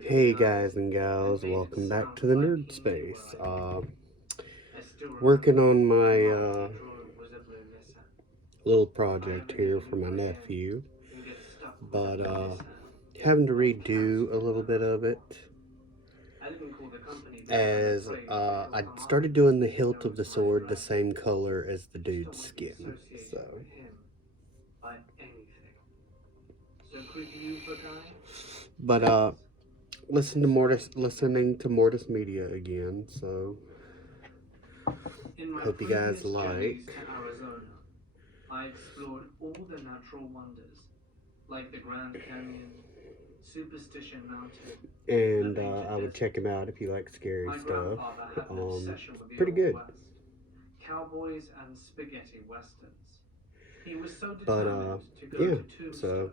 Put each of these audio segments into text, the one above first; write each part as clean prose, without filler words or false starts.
Hey guys and gals, welcome back to the Nerd Space. Working on my little project here for my nephew, but having to redo a little bit of it as I started doing the hilt of the sword the same color as the dude's skin. So, but listening to Mortis Media again. So, hope you guys like. I explored all the natural wonders, like the Grand Canyon, Superstition Mountain, the And Painted I would check Desert. him out if you like scary My stuff. grandfather had an obsession with the Pretty Old good. West, cowboys and spaghetti westerns. He was so But determined to go yeah. to So Tombstone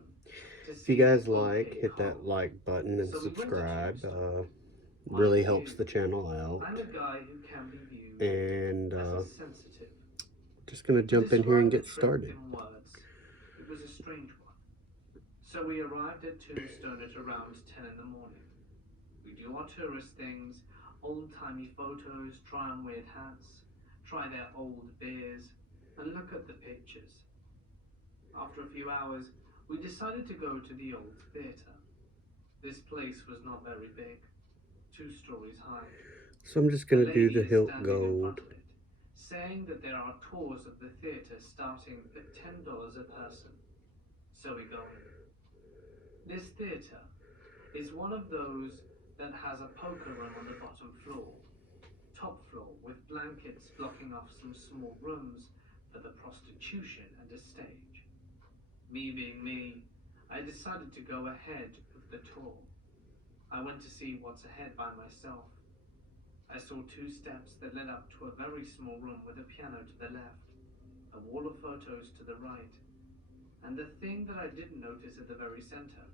to if you see the guys like, OK hit that Corral. like button and So we went to subscribe. Tombstone. Really Mind helps you, the channel out. I'm a guy who can be viewed And as a sensitive. just gonna To jump in here and describe the get trip started. in words, it was a strange one. So we arrived at Tombstone at around 10 in the morning. We do our tourist things, old-timey photos, try on weird hats, try their old beers, and look at the pictures. After a few hours, we decided to go to the old theatre. This place was not very big, 2 stories high. So I'm just A gonna do lady the is hilt standing in gold. front of it, saying that there are tours of the theatre starting at $10 a person. So we go in. This theatre is one of those that has a poker room on the bottom floor, top floor with blankets blocking off some small rooms for the prostitution and a stage. Me being me, I decided to go ahead of the tour. I went to see what's ahead by myself. I saw 2 steps that led up to a very small room with a piano to the left, a wall of photos to the right, and the thing that I didn't notice at the very center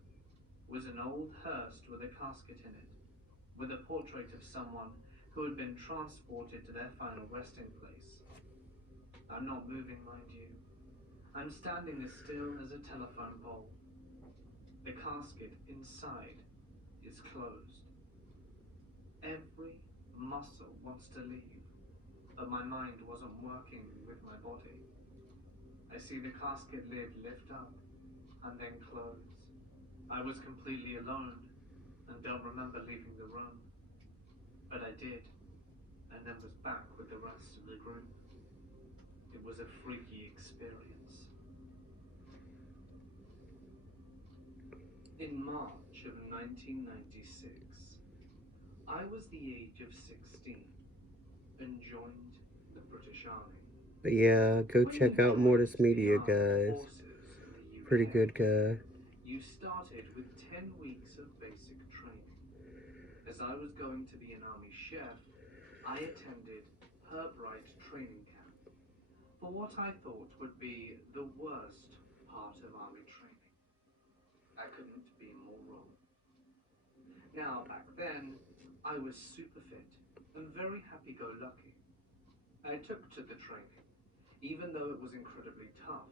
was an old hearse with a casket in it, with a portrait of someone who had been transported to their final resting place. I'm not moving, mind you. I'm standing as still as a telephone pole. The casket inside is closed. Every muscle wants to leave, but my mind wasn't working with my body. I see the casket lid lift up and then close. I was completely alone and don't remember leaving the room, but I did, and then was back with the rest of the group. It was a freaky experience. In March of 1996, I was the age of 16 and joined the British Army. But yeah, go When you check out joined Mortis the Media, armed guys. forces in the Pretty UK, good guy. you started with 10 weeks of basic training. As I was going to be an army chef, I attended Herbright training camp for what I thought would be the worst part of army training. I couldn't be more wrong. Now, back then, I was super fit and very happy-go-lucky. I took to the training, even though it was incredibly tough,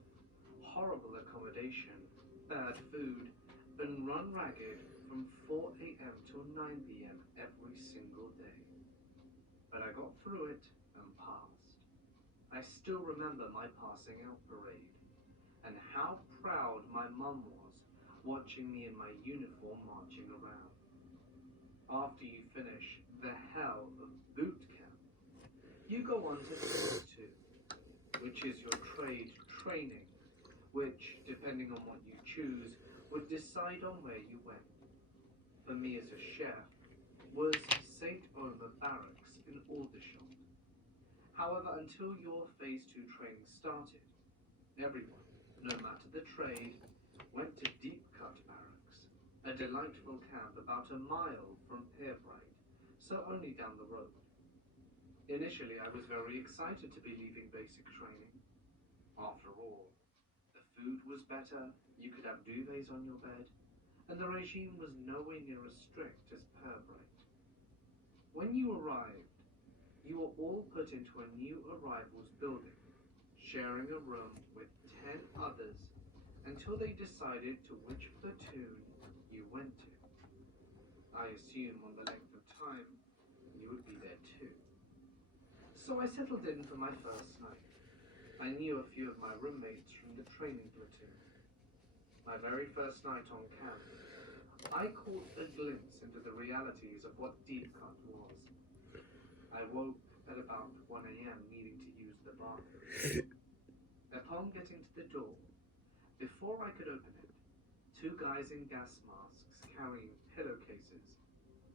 horrible accommodation, bad food, and run ragged from 4 a.m. till 9 p.m. every single day. But I got through it and passed. I still remember my passing out parade, and how proud my mum was watching me in my uniform marching around. After you finish the hell of boot camp, you go on to phase 2, which is your trade training, which, depending on what you choose, would decide on where you went. For me as a chef, was St. Omer Barracks in Aldershot. However, until your phase 2 training started, everyone, no matter the trade, went to Deep Cut Barracks, a delightful camp about a mile from Pirbright, so only down the road. Initially, I was very excited to be leaving basic training. After all, the food was better, you could have duvets on your bed, and the regime was nowhere near as strict as Pirbright. When you arrived, you were all put into a new arrivals building, sharing a room with 10 others until they decided to which platoon you went to. I assume on the length of time you would be there too. So I settled in for my first night. I knew a few of my roommates from the training platoon. My very first night on camp, I caught a glimpse into the realities of what deep cut was. I woke at about 1 a.m. needing to use the bathroom. Upon getting to the door, before I could open it, two guys in gas masks carrying pillowcases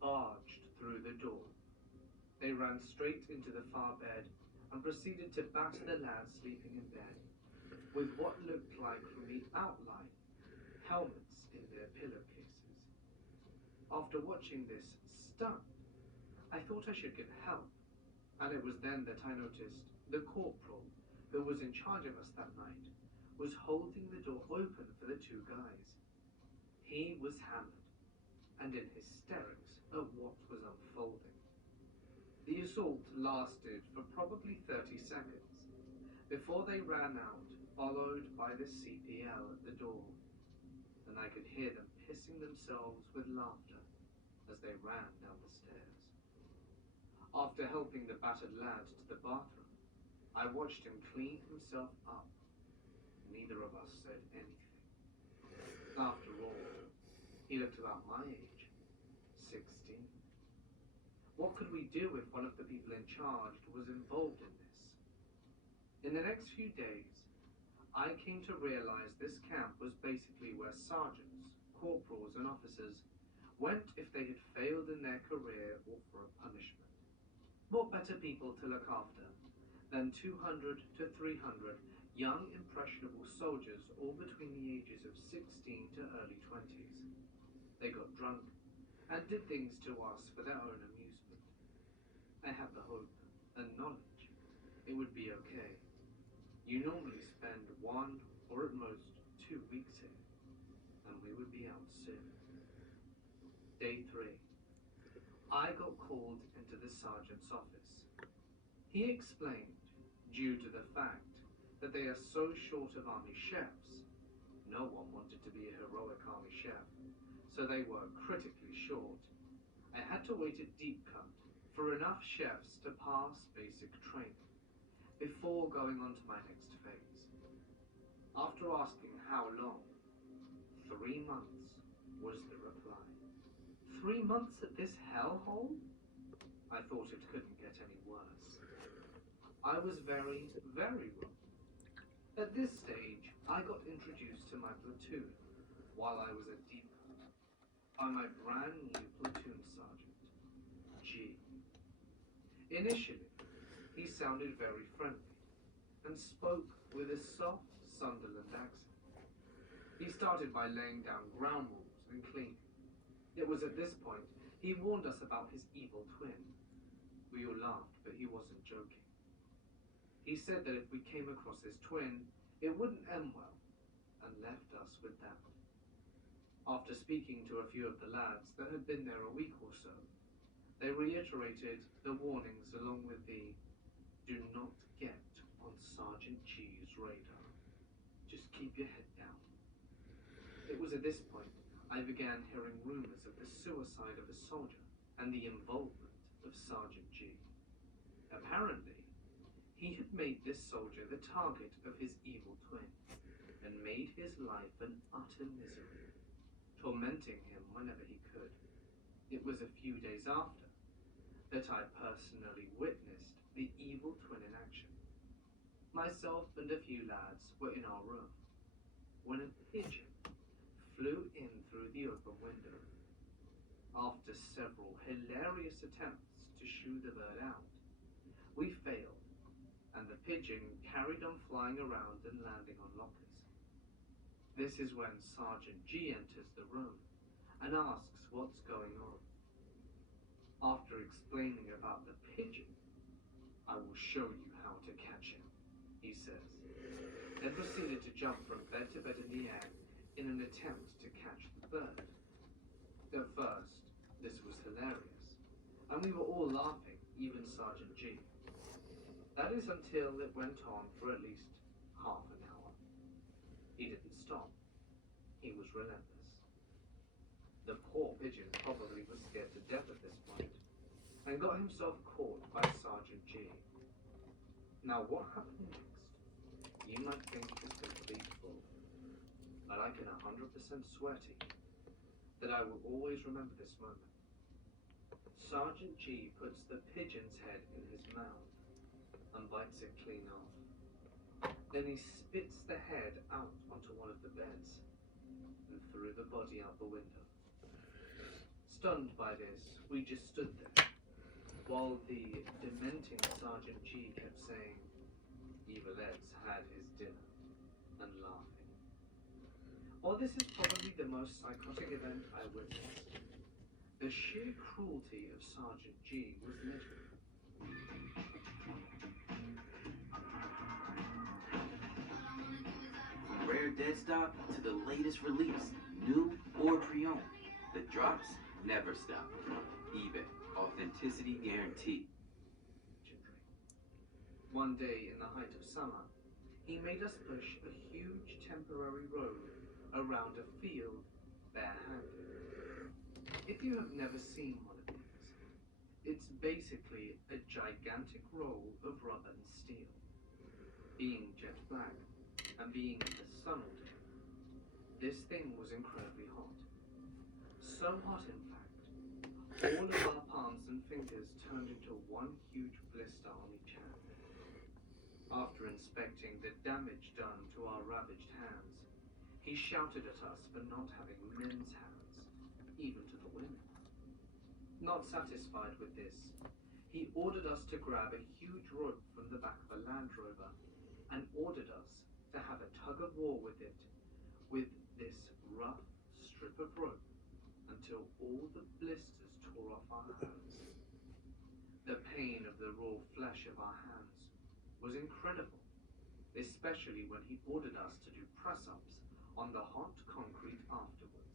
barged through the door. They ran straight into the far bed and proceeded to batter the lads sleeping in bed with what looked like, from the outline, helmets in their pillowcases. After watching this stunned, I thought I should get help, and it was then that I noticed the corporal who was in charge of us that night was holding the door open for the two guys. He was hammered and in hysterics at what was unfolding. The assault lasted for probably 30 seconds before they ran out, followed by the CPL at the door, and I could hear them pissing themselves with laughter as they ran down the stairs. After helping the battered lad to the bathroom, I watched him clean himself up. Neither of us said anything. After all, he looked about my age, 16. What could we do if one of the people in charge was involved in this? In the next few days, I came to realize this camp was basically where sergeants, corporals, and officers went if they had failed in their career or for a punishment. What better people to look after than 200 to 300 young, impressionable soldiers, all between the ages of 16 to early 20s. They got drunk and did things to us for their own amusement. I had the hope and knowledge it would be okay. You normally spend 1 or at most 2 weeks here, and we would be out soon. Day 3. I got called into the sergeant's office. He explained, due to the fact that they are so short of army chefs, no one wanted to be a heroic army chef, so they were critically short. I had to wait at deep cut for enough chefs to pass basic training before going on to my next phase. After asking how long, 3 months was the reply. 3 months at this hellhole? I thought it couldn't get any worse. I was very, very wrong. At this stage, I got introduced to my platoon while I was at deep cut by my brand new platoon sergeant, G. Initially, he sounded very friendly and spoke with a soft Sunderland accent. He started by laying down ground rules and cleaning. It was at this point he warned us about his evil twin. We all laughed, but he wasn't joking. He said that if we came across his twin, it wouldn't end well, and left us with that. After speaking to a few of the lads that had been there a week or so, they reiterated the warnings along with the "do not get on Sergeant G's radar. Just keep your head down." It was at this point I began hearing rumors of the suicide of a soldier and the involvement of Sergeant G. Apparently, he had made this soldier the target of his evil twin and made his life an utter misery, tormenting him whenever he could. It was a few days after that I personally witnessed the evil twin in action. Myself and a few lads were in our room when a pigeon flew in through the open window. After several hilarious attempts to shoo the bird out, we failed, and the pigeon carried on flying around and landing on lockers. This is when Sergeant G enters the room and asks what's going on. After explaining about the pigeon, "I will show you how to catch him," he says, then proceeded to jump from bed to bed in the air in an attempt to catch the bird. At first, this was hilarious, and we were all laughing, even Sergeant G. That is until it went on for at least half an hour. He didn't stop. He was relentless. The poor pigeon probably was scared got himself caught by Sergeant G. Now, what happened next? You might think it's unbelievable, but I can 100% swear to you that I will always remember this moment. Sergeant G puts the pigeon's head in his mouth and bites it clean off. Then he spits the head out onto one of the beds and threw the body out the window. Stunned by this, we just stood there, while the dementing Sergeant G kept saying, "Evil Ed's had his dinner," and laughing. While this is probably the most psychotic event I witnessed, the sheer cruelty of Sergeant G was legendary. From rare dead stock to the latest release, new or pre-owned, the drops never stop. eBay, authenticity guaranteed. One day in the height of summer, he made us push a huge temporary road around a field barehanded. If you have never seen one of these, it's basically a gigantic roll of rubber and steel. Being jet black and being in the sun all day, this thing was incredibly hot. So hot, in fact, all of our palms and fingers turned into one huge blister on each hand. After inspecting the damage done to our ravaged hands, he shouted at us for not having men's hands, even to the women. Not satisfied with this, he ordered us to grab a huge rope from the back of a Land Rover and ordered us to have a tug of war with it, with this rough strip of rope, until all the blisters tore off our hands. The pain of the raw flesh of our hands was incredible, especially when he ordered us to do press-ups on the hot concrete afterwards.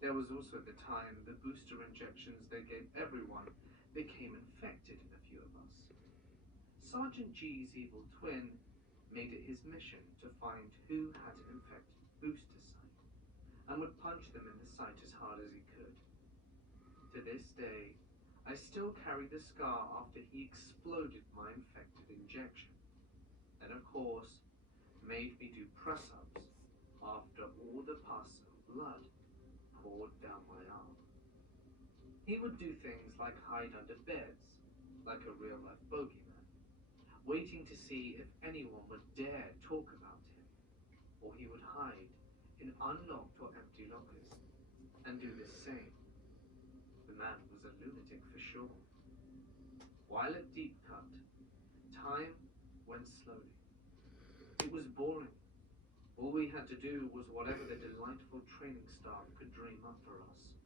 There was also the time the booster injections they gave everyone became infected in a few of us. Sergeant G's evil twin made it his mission to find who had an infected booster site and would punch them in the site as hard as he could. To this day, I still carry the scar after he exploded my infected injection, and of course, made me do press-ups after all the pus and blood poured down my arm. He would do things like hide under beds, like a real-life bogeyman, waiting to see if anyone would dare talk about him, or he would hide in unlocked or empty lockers and do the same. The man was a lunatic for sure. While at Deep Cut, time went slowly. It was boring. All we had to do was whatever the delightful training staff could dream up for us.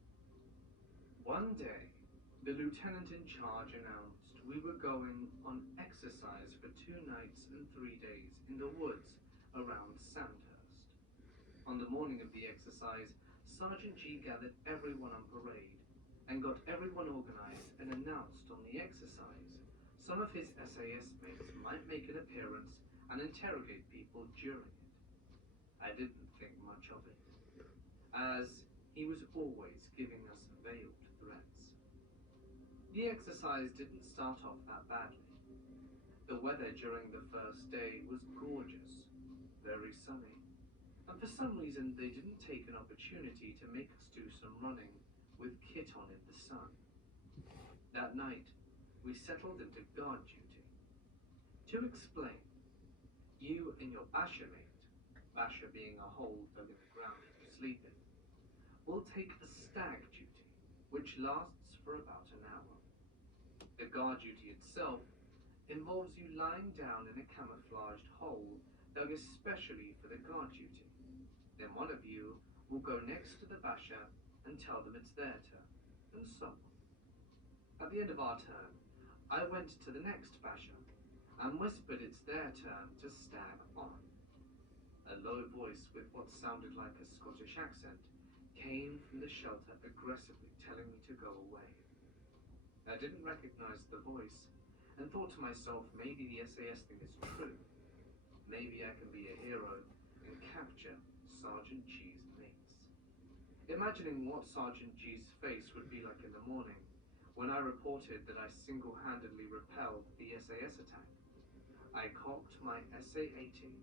One day, the lieutenant in charge announced we were going on exercise for 2 nights and 3 days in the woods around Sandhurst. On the morning of the exercise, Sergeant G gathered everyone on parade and got everyone organized and announced on the exercise some of his SAS mates might make an appearance and interrogate people during it. I didn't think much of it, as he was always giving us veiled threats. The exercise didn't start off that badly. The weather during the first day was gorgeous, very sunny, and for some reason they didn't take an opportunity to make us do some running with kit on in the sun. That night, we settled into guard duty. To explain, you and your basher mate, basher being a hole dug in the ground you sleep in, will take a stag duty, which lasts for about an hour. The guard duty itself involves you lying down in a camouflaged hole dug especially for the guard duty. Then one of you will go next to the basher and tell them it's their turn, and so on. At the end of our turn, I went to the next basher and whispered it's their turn to stag on. A low voice with what sounded like a Scottish accent came from the shelter aggressively telling me to go away. I didn't recognize the voice and thought to myself, maybe the SAS thing is true. Maybe I can be a hero and capture Sergeant G's mates. Imagining what Sergeant G's face would be like in the morning, When I reported that I single-handedly repelled the SAS attack, I cocked my SA-80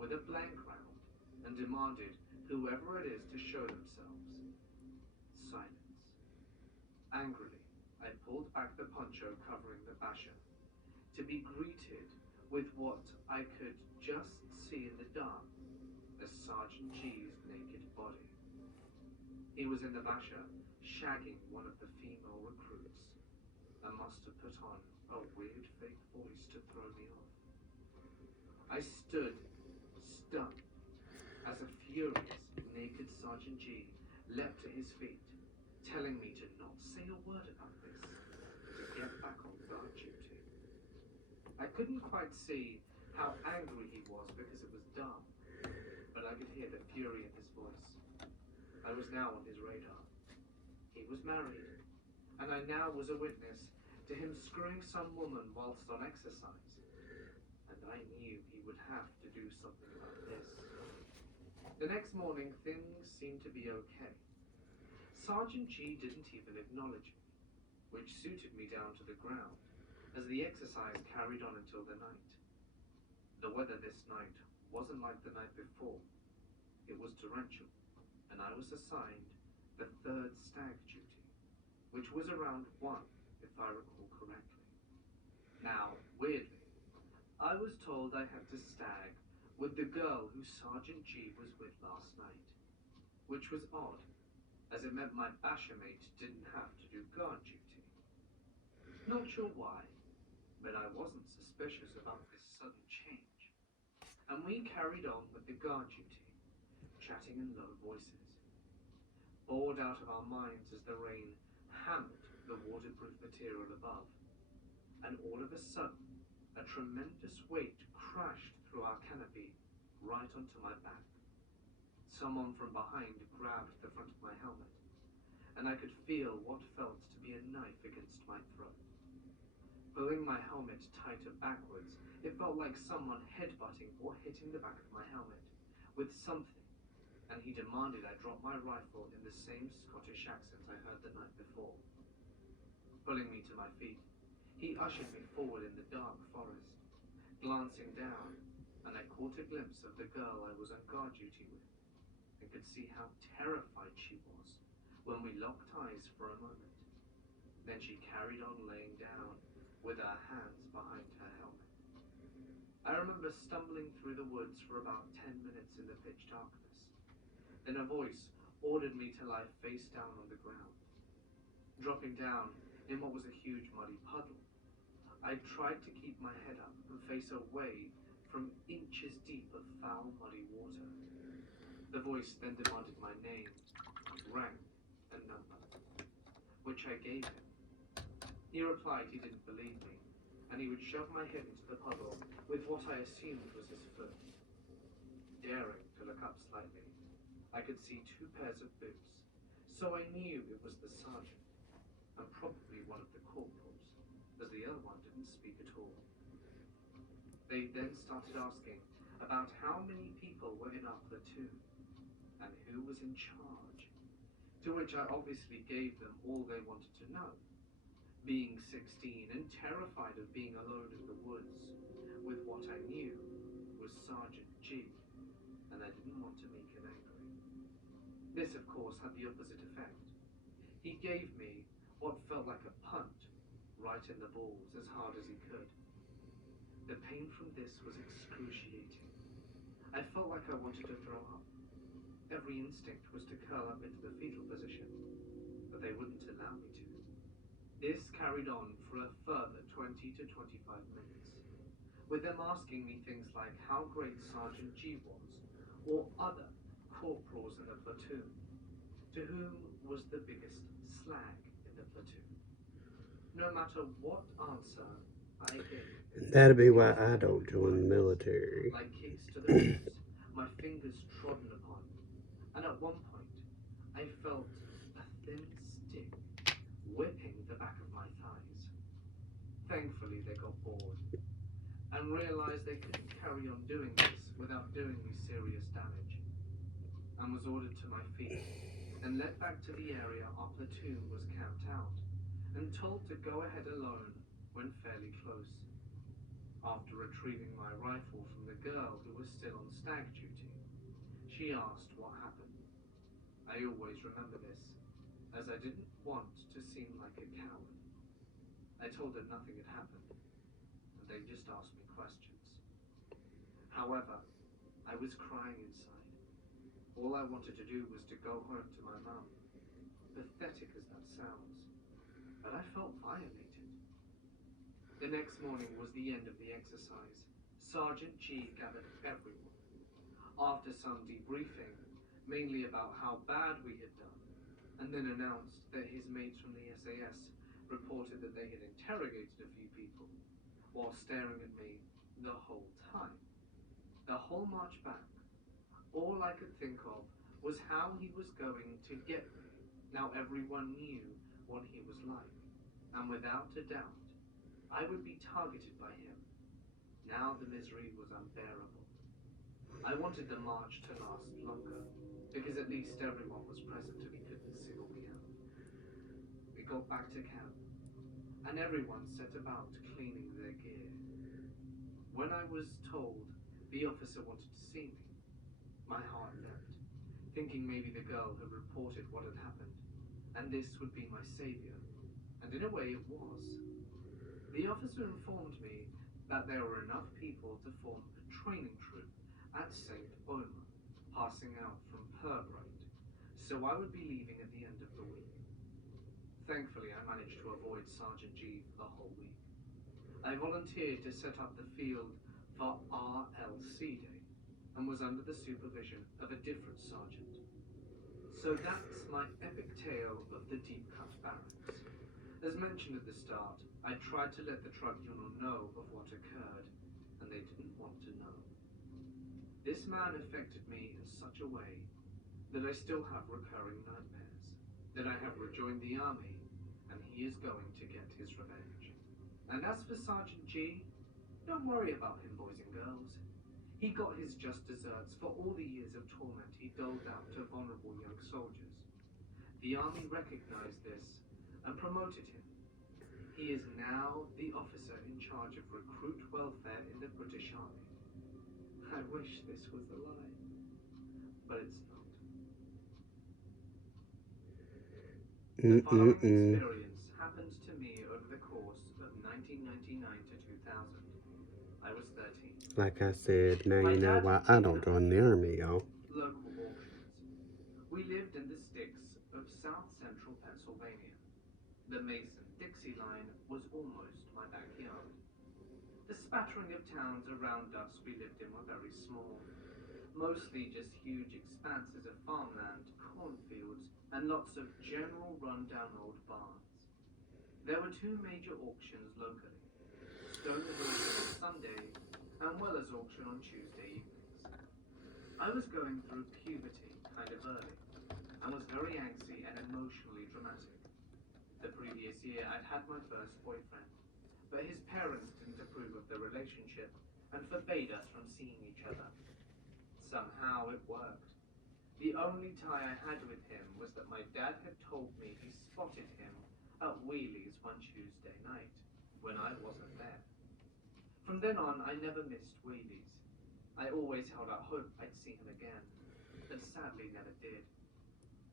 with a blank round and demanded whoever it is to show themselves. Silence. Angrily, I pulled back the poncho covering the basher, to be greeted with what I could just see in the dark as Sergeant G's naked body. He was in the basher, shagging one of the female recruits, and must have put on a weird fake voice to throw me off. I stood, stunned, as a furious, naked Sergeant G leapt to his feet, telling me to not say a word about this, to get back on guard duty. I couldn't quite see how angry he was because it was dark, but I could hear the fury in his voice. I was now on his radar. He was married, and I now was a witness to him screwing some woman whilst on exercise, and I knew he would have to do something about this. The next morning, things seemed to be okay. Sergeant G didn't even acknowledge me, which suited me down to the ground, as the exercise carried on until the night. The weather this night wasn't like the night before. It was torrential, and I was assigned the third stag duty, which was around 1, if I recall correctly. Now, weirdly, I was told I had to stag with the girl who Sergeant G was with last night, which was odd, as it meant my basher mate didn't have to do guard duty. Not sure why, but I wasn't suspicious about this sudden change, and we carried on with the guard duty, chatting in low voices, bored out of our minds as the rain hammered the waterproof material above, and all of a sudden, a tremendous weight crashed through our canopy right onto my back. Someone from behind grabbed the front of my helmet, and I could feel what felt to be a knife against my throat. Pulling my helmet tighter backwards, it felt like someone headbutting or hitting the back of my helmet with something, and he demanded I drop my rifle in the same Scottish accent I heard the night before. Pulling me to my feet, he ushered me forward in the dark forest. Glancing down, and I caught a glimpse of the girl I was on guard duty with, and could see how terrified she was when we locked eyes for a moment. Then she carried on laying down with her hands behind her helmet. I remember stumbling through the woods for about 10 minutes in the pitch darkness. Then a voice ordered me to lie face down on the ground. Dropping down in what was a huge muddy puddle, I tried to keep my head up and face away from inches deep of foul, muddy water. The voice then demanded my name, rank, and number, which I gave him. He replied he didn't believe me, and he would shove my head into the puddle with what I assumed was his foot. Daring to look up slightly, I could see 2 pairs of boots, so I knew it was the sergeant, and probably one of the corporals, as the other one didn't speak at all. They then started asking about how many people were in our platoon, and who was in charge, to which I obviously gave them all they wanted to know. Being 16 and terrified of being alone in the woods with what I knew was Sergeant G, and I didn't want to make him angry. This, of course, had the opposite effect. He gave me what felt like a punt right in the balls as hard as he could. The pain from this was excruciating. I felt like I wanted to throw up. Every instinct was to curl up into the fetal position, but they wouldn't allow me to. This carried on for a further 20 to 25 minutes, with them asking me things like how great Sergeant G was, or other corporals in the platoon, to whom was the biggest slag in the platoon. No matter what answer I gave, And that'd be why I don't join the military. like kicks to the ribs, my fingers trodden upon, and at one point I felt a thin stick whipping the back of my thighs. Thankfully they got bored, and realized they couldn't carry on doing this without doing me serious damage, and was ordered to my feet, and led back to the area our platoon was camped out, and told to go ahead alone when fairly close. After retrieving my rifle from the girl who was still on stag duty, she asked what happened. I always remember this, as I didn't want to seem like a coward. I told her nothing had happened, and they just asked me questions. However, I was crying inside. All I wanted to do was to go home to my mum. Pathetic as that sounds, but I felt violated. The next morning was the end of the exercise. Sergeant G gathered everyone. After some debriefing, mainly about how bad we had done, and then announced that his mates from the SAS reported that they had interrogated a few people while staring at me the whole time. The whole march back, all I could think of was how he was going to get me. Now everyone knew what he was like, and without a doubt, I would be targeted by him. Now the misery was unbearable. I wanted the march to last longer, because at least everyone was present and he couldn't single me out. We got back to camp, and everyone set about cleaning their gear. When I was told the officer wanted to see me, my heart leapt, thinking maybe the girl had reported what had happened, and this would be my savior. And in a way it was. The officer informed me that there were enough people to form a training troop at St. Omer, passing out from Purbright, so I would be leaving at the end of the week. Thankfully, I managed to avoid Sergeant G for the whole week. I volunteered to set up the field for RLC Day, and was under the supervision of a different sergeant. So that's my epic tale of the deep cut barracks. As mentioned at the start, I tried to let the tribunal know of what occurred, and they didn't want to know. This man affected me in such a way that I still have recurring nightmares, that I have rejoined the army, and he is going to get his revenge. And as for Sergeant G, don't worry about him, boys and girls. He got his just desserts for all the years of torment he doled out to vulnerable young soldiers. The army recognized this and promoted him. He is now the officer in charge of recruit welfare in the British Army. I wish this was a lie, but it's not. The following experience happened to me over the course of 1999 to 2000. I was 13. Like I said, now you know why I don't join the army, y'all. Local auctions. We lived in the sticks of South Central Pennsylvania. The Mason-Dixie line was almost my backyard. The spattering of towns around us we lived in were very small, mostly just huge expanses of farmland, cornfields, and lots of general run-down old barns. There were two major auctions locally, Stone Hill on Sunday, and Weller's auction on Tuesday evenings. I was going through puberty kind of early, and was very angsty and emotionally dramatic. The previous year I'd had my first boyfriend, but his parents didn't approve of the relationship and forbade us from seeing each other. Somehow it worked. The only tie I had with him was that my dad had told me he spotted him at Wheelie's one Tuesday night, when I wasn't there. From then on, I never missed Wheelie's. I always held out hope I'd see him again, but sadly never did.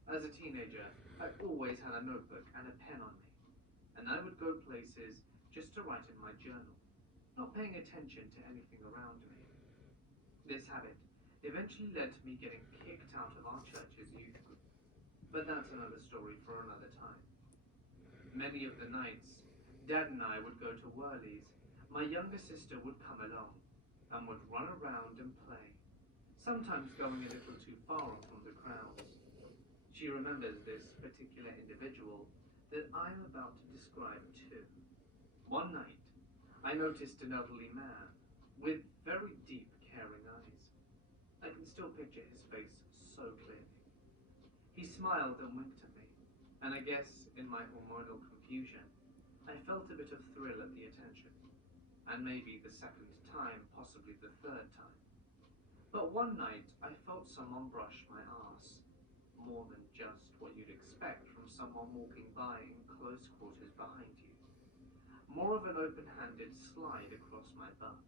As a teenager, I always had a notebook and a pen on me, and I would go places just to write in my journal, not paying attention to anything around me. This habit eventually led to me getting kicked out of our church's youth group, but that's another story for another time. Many of the nights, Dad and I would go to Whirlies. My younger sister would come along and would run around and play, sometimes going a little too far from the crowds. She remembers this particular individual that I'm about to describe too. One night, I noticed an elderly man with very deep, caring eyes. I can still picture his face so clearly. He smiled and winked at me, and I guess in my hormonal confusion, I felt a bit of thrill at the attention, and maybe the second time, possibly the third time. But one night, I felt someone brush my arse. more than just what you'd expect from someone walking by in close quarters behind you. More of an open-handed slide across my butt.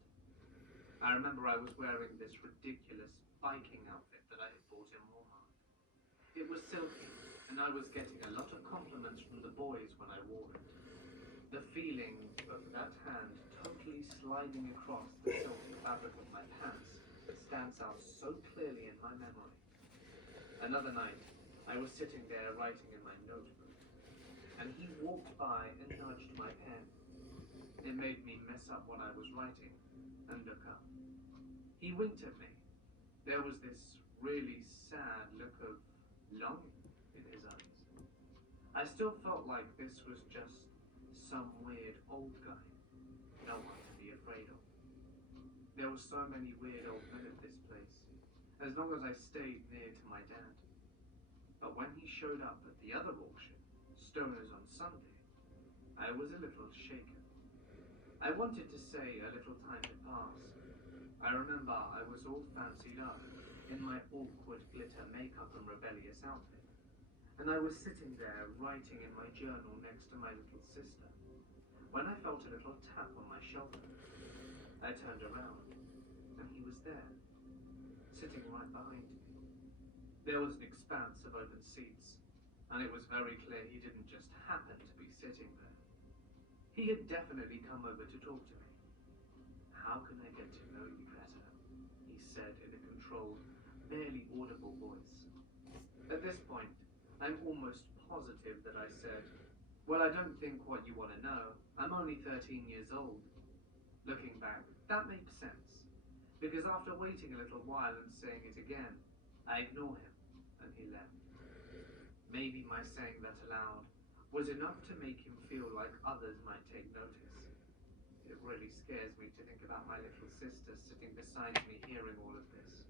I remember I was wearing this ridiculous biking outfit that I had bought in Walmart. It was silky, and I was getting a lot of compliments from the boys when I wore it. The feeling of that hand totally sliding across the silky fabric of my pants stands out so clearly in my memory. Another night, I was sitting there writing in my notebook, and he walked by and nudged my pen. It made me mess up what I was writing and look up. He winked at me. There was this really sad look of longing in his eyes. I still felt like this was just some weird old guy, no one to be afraid of. There were so many weird old men at this place, as long as I stayed near to my dad. But when he showed up at the other auction, Stoners on Sunday, I was a little shaken. I wanted to say a little time had passed. I remember I was all fancied up in my awkward glitter makeup and rebellious outfit, and I was sitting there writing in my journal next to my little sister, when I felt a little tap on my shoulder. I turned around, and he was there, sitting right behind me. There was an expanse of open seats, and it was very clear he didn't just happen to be sitting there. He had definitely come over to talk to me. "How can I get to know you better?" he said in a controlled, barely audible voice. At this point, I'm almost positive that I said, "Well, I don't think what you want to know. I'm only 13 years old." Looking back, that makes sense, because after waiting a little while and saying it again, I ignore him, and he left. Maybe my saying that aloud was enough to make him feel like others might take notice. It really scares me to think about my little sister sitting beside me hearing all of this.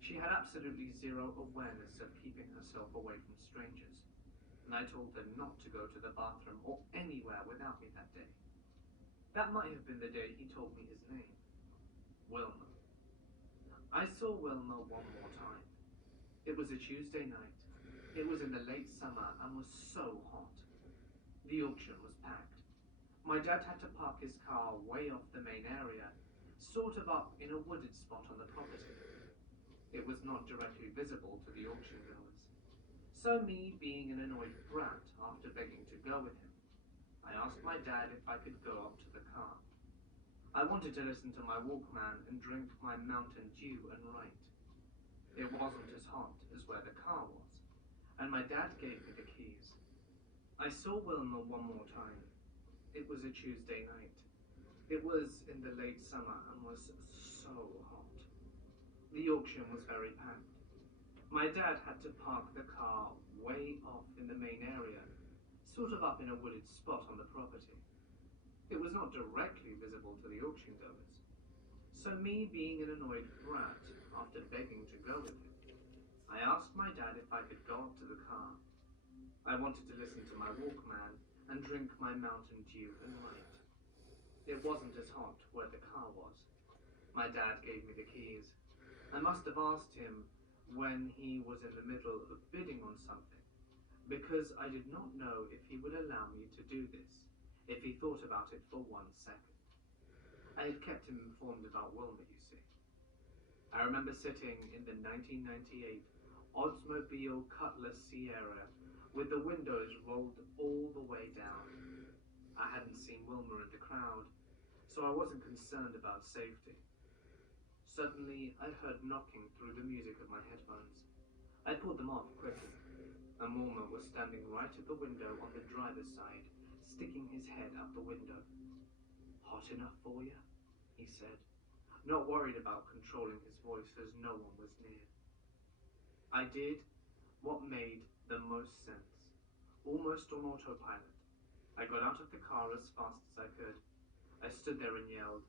She had absolutely zero awareness of keeping herself away from strangers, and I told her not to go to the bathroom or anywhere without me that day. That might have been the day he told me his name, Wilma. I saw Wilma one more time. It was a Tuesday night. It was in the late summer and was so hot. The auction was packed. My dad had to park his car way off the main area, sort of up in a wooded spot on the property. It was not directly visible to the auction goers. So me, being an annoyed brat after begging to go with him, I asked my dad if I could go up to the car. I wanted to listen to my Walkman and drink my Mountain Dew and write. It wasn't as hot as where the car was, and my dad gave me the keys. I saw Wilma one more time. It was a Tuesday night. It was in the late summer and was so hot. The auction was very packed. My dad had to park the car way off in the main area, sort of up in a wooded spot on the property. It was not directly visible to the auction goers. So me, being an annoyed brat after begging to go with him, I asked my dad if I could go up to the car. I wanted to listen to my Walkman and drink my Mountain Dew and write. It wasn't as hot where the car was. My dad gave me the keys. I must have asked him when he was in the middle of bidding on something, because I did not know if he would allow me to do this, if he thought about it for 1 second. I had kept him informed about Wilma, you see. I remember sitting in the 1998 Oldsmobile Cutlass Sierra with the windows rolled all the way down. I hadn't seen Wilma in the crowd, so I wasn't concerned about safety. Suddenly, I heard knocking through the music of my headphones. I pulled them off quickly, and Wilma was standing right at the window on the driver's side, sticking his head out the window. "Hot enough for you?" he said, not worried about controlling his voice as no one was near. I did what made the most sense, almost on autopilot. I got out of the car as fast as I could. I stood there and yelled,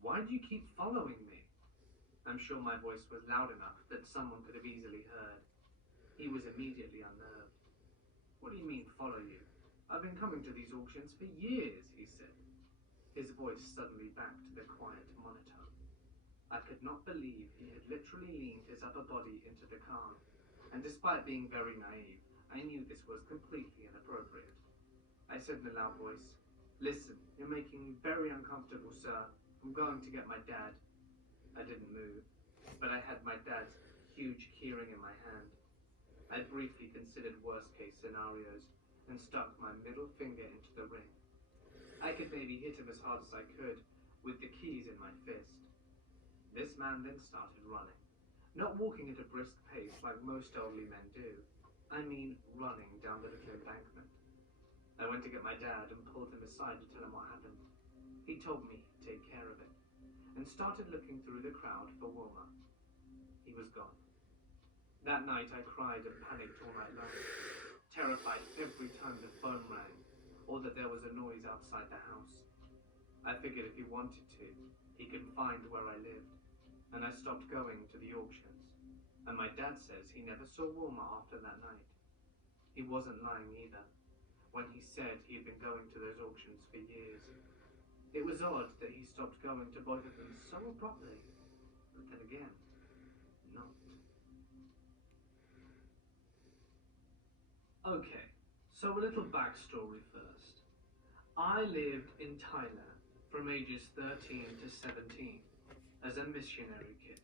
"Why do you keep following me?" I'm sure my voice was loud enough that someone could have easily heard. He was immediately unnerved. "What do you mean, follow you? I've been coming to these auctions for years," he said, his voice suddenly back to the quiet monotone. I could not believe he had literally leaned his upper body into the car, and despite being very naive, I knew this was completely inappropriate. I said in a loud voice, "Listen, you're making me very uncomfortable, sir. I'm going to get my dad." I didn't move, but I had my dad's huge keyring in my hand. I briefly considered worst-case scenarios and stuck my middle finger into the ring. I could maybe hit him as hard as I could with the keys in my fist. This man then started running, not walking at a brisk pace like most elderly men do. I mean running down the little embankment. I went to get my dad and pulled him aside to tell him what happened. He told me he'd take care of it, and started looking through the crowd for Wilma. He was gone. That night I cried and panicked all night long, terrified every time the phone rang, or that there was a noise outside the house. I figured if he wanted to, he could find where I lived, and I stopped going to the auctions. And my dad says he never saw Wilma after that night. He wasn't lying either when he said he had been going to those auctions for years. It was odd that he stopped going to both of them so abruptly, but then again, not. Okay, so a little backstory first. I lived in Thailand from ages 13 to 17 as a missionary kid.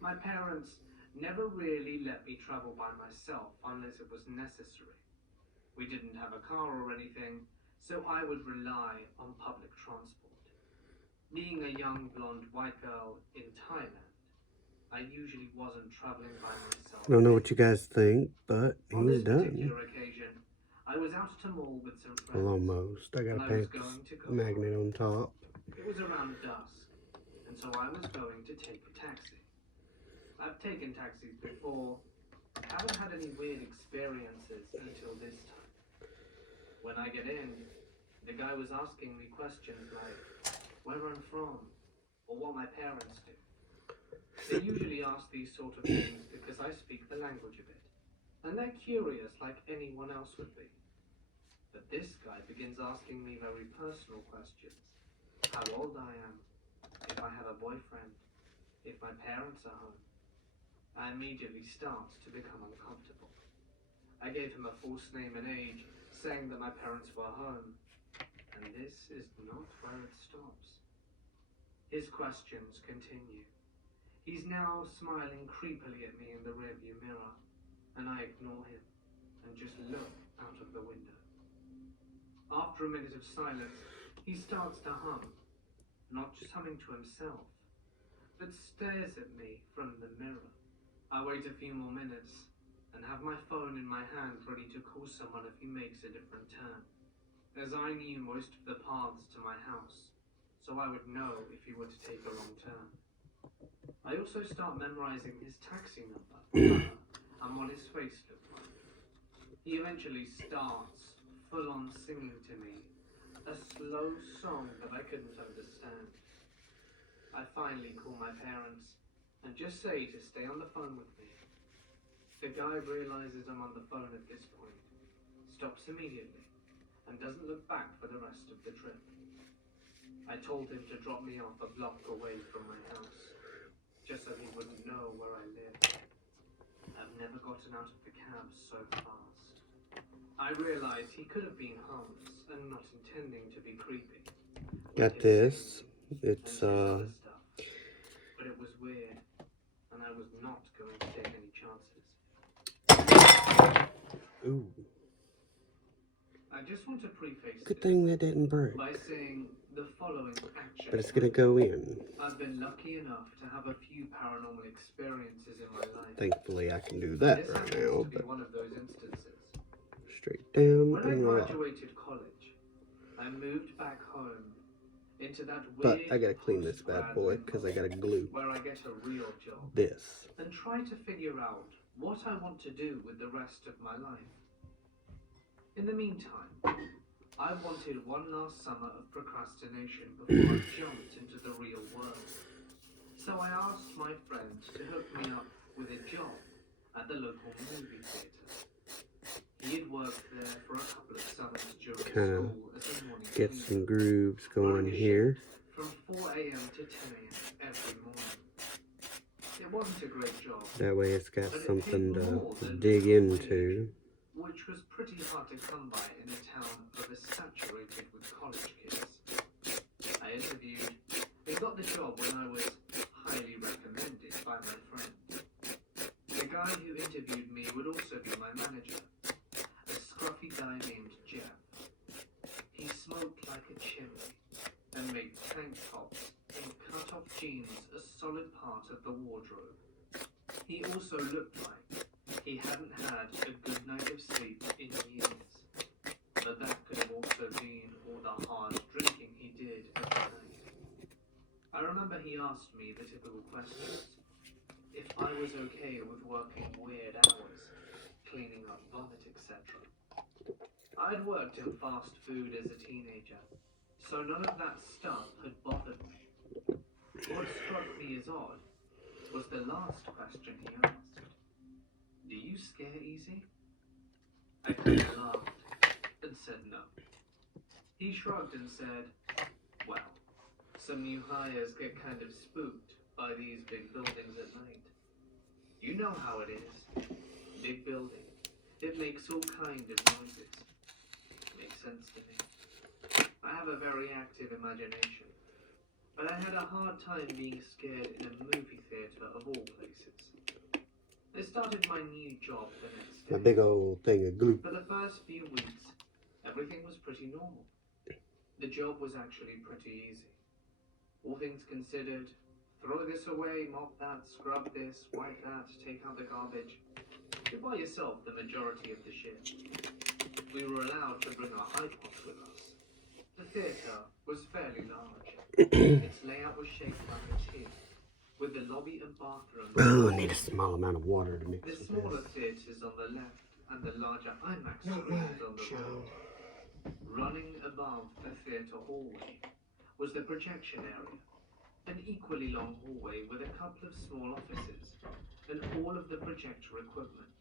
My parents never really let me travel by myself unless it was necessary. We didn't have a car or anything, so I would rely on public transport. Being a young blonde white girl in Thailand, I usually wasn't traveling by myself. I don't know what you guys think, but On he's this done. particular occasion, I was out at a mall with some friends. Well, almost. I got a magnet on top. It was around dusk, and so I was going to take a taxi. I've taken taxis before, haven't had any weird experiences until this time. When I get in, the guy was asking me questions like where I'm from or what my parents do. They usually ask these sort of things because I speak the language a bit, and they're curious like anyone else would be. But this guy begins asking me very personal questions. How old I am, if I have a boyfriend, if my parents are home. I immediately start to become uncomfortable. I gave him a false name and age, saying that my parents were home, and this is not where it stops. His questions continue. He's now smiling creepily at me in the rearview mirror, and I ignore him and just look out of the window. After a minute of silence, he starts to hum, not just humming to himself, but stares at me from the mirror. I wait a few more minutes and have my phone in my hand ready to call someone if he makes a different turn, as I knew most of the paths to my house, so I would know if he were to take a wrong turn. I also start memorizing his taxi number and what his face looked like. He eventually starts full-on singing to me a slow song that I couldn't understand. I finally call my parents and just say to stay on the phone with me. The guy realizes I'm on the phone at this point, stops immediately, and doesn't look back for the rest of the trip. I told him to drop me off a block away from my house, just so he wouldn't know where I lived. I've never gotten out of the cab so fast. I realized he could have been harmless and not intending to be creepy. Got this. It's But it was weird, and I was not going to take any chances. Ooh. I just want to preface Good thing that didn't break. by saying the following action. But it's gonna go in. I've been lucky enough to have a few paranormal experiences in my life. Thankfully, I can do that This right happens now. to be But one of those instances. straight down When I and roll. graduated college, I moved back home into that But weird I gotta clean this bad boy because I gotta glue where I get a real job this. and try to figure out what I want to do with the rest of my life. In the meantime, I wanted one last summer of procrastination before I jumped into the real world. So I asked my friend to hook me up with a job at the local movie theatre. He had worked there for a couple of summers during Kinda school as a morning get cleaner, some grooves going running a here. shift from 4 a.m. to 10 a.m. every morning. It It wasn't a great job, That way it's got but it something paid to more than dig minimum into. wage, which was pretty hard to come by in a town oversaturated with college kids. I interviewed and got the job when I was highly recommended by my friend. The guy who interviewed me would also be my manager, a scruffy guy named Jeff. He smoked like a chimney and made tank tops and cut-off jeans a solid part of the wardrobe. He also looked like he hadn't had a good night of sleep in years, but that could have also been all the hard drinking he did every night. I remember he asked me the typical questions. If I was okay with working weird hours, cleaning up vomit, etc. I'd worked in fast food as a teenager, so none of that stuff had bothered me. What struck me as odd was the last question he asked. Do you scare easy? I kind of laughed and said no. He shrugged and said, well, some new hires get kind of spooked by these big buildings at night. You know how it is. Big building. It makes all kind of noises. Makes sense to me. I have a very active imagination, but I had a hard time being scared in a movie theater of all places. I started my new job the next day. A big old thing of glue. For the first few weeks, everything was pretty normal. The job was actually pretty easy. All things considered, throw this away, mop that, scrub this, wipe that, take out the garbage. You're by yourself the majority of the shift. We were allowed to bring our iPods with us. The theatre was fairly large. Its layout was shaped like a T, with the lobby and bathroom. Oh, I need a small amount of water to mix The with smaller this. theatres on the left and the larger IMAX screens on the right. Running above the theatre hallway was the projection area, an equally long hallway with a couple of small offices and all of the projector equipment.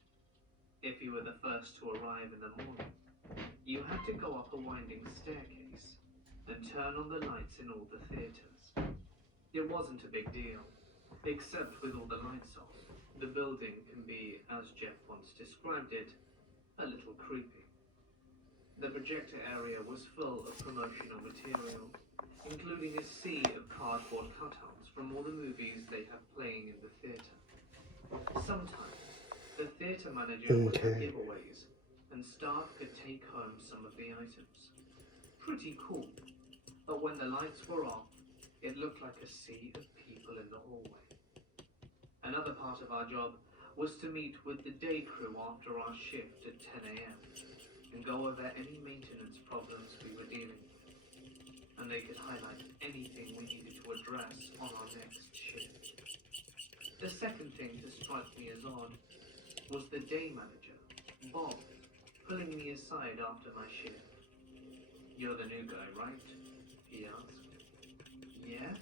If you were the first to arrive in the morning, you had to go up a winding staircase and turn on the lights in all the theatres. It wasn't a big deal, except with all the lights off. The building can be, as Jeff once described it, a little creepy. The projector area was full of promotional material, including a sea of cardboard cutouts from all the movies they had playing in the theatre. Sometimes, the theatre manager would have giveaways, and staff could take home some of the items. Pretty cool, but when the lights were off, it looked like a sea of people in the hallway. Another part of our job was to meet with the day crew after our shift at 10 a.m. and go over any maintenance problems we were dealing with, and they could highlight anything we needed to address on our next shift. The second thing to strike me as odd was the day manager, Bob, pulling me aside after my shift. You're the new guy, right? He asked. Yes?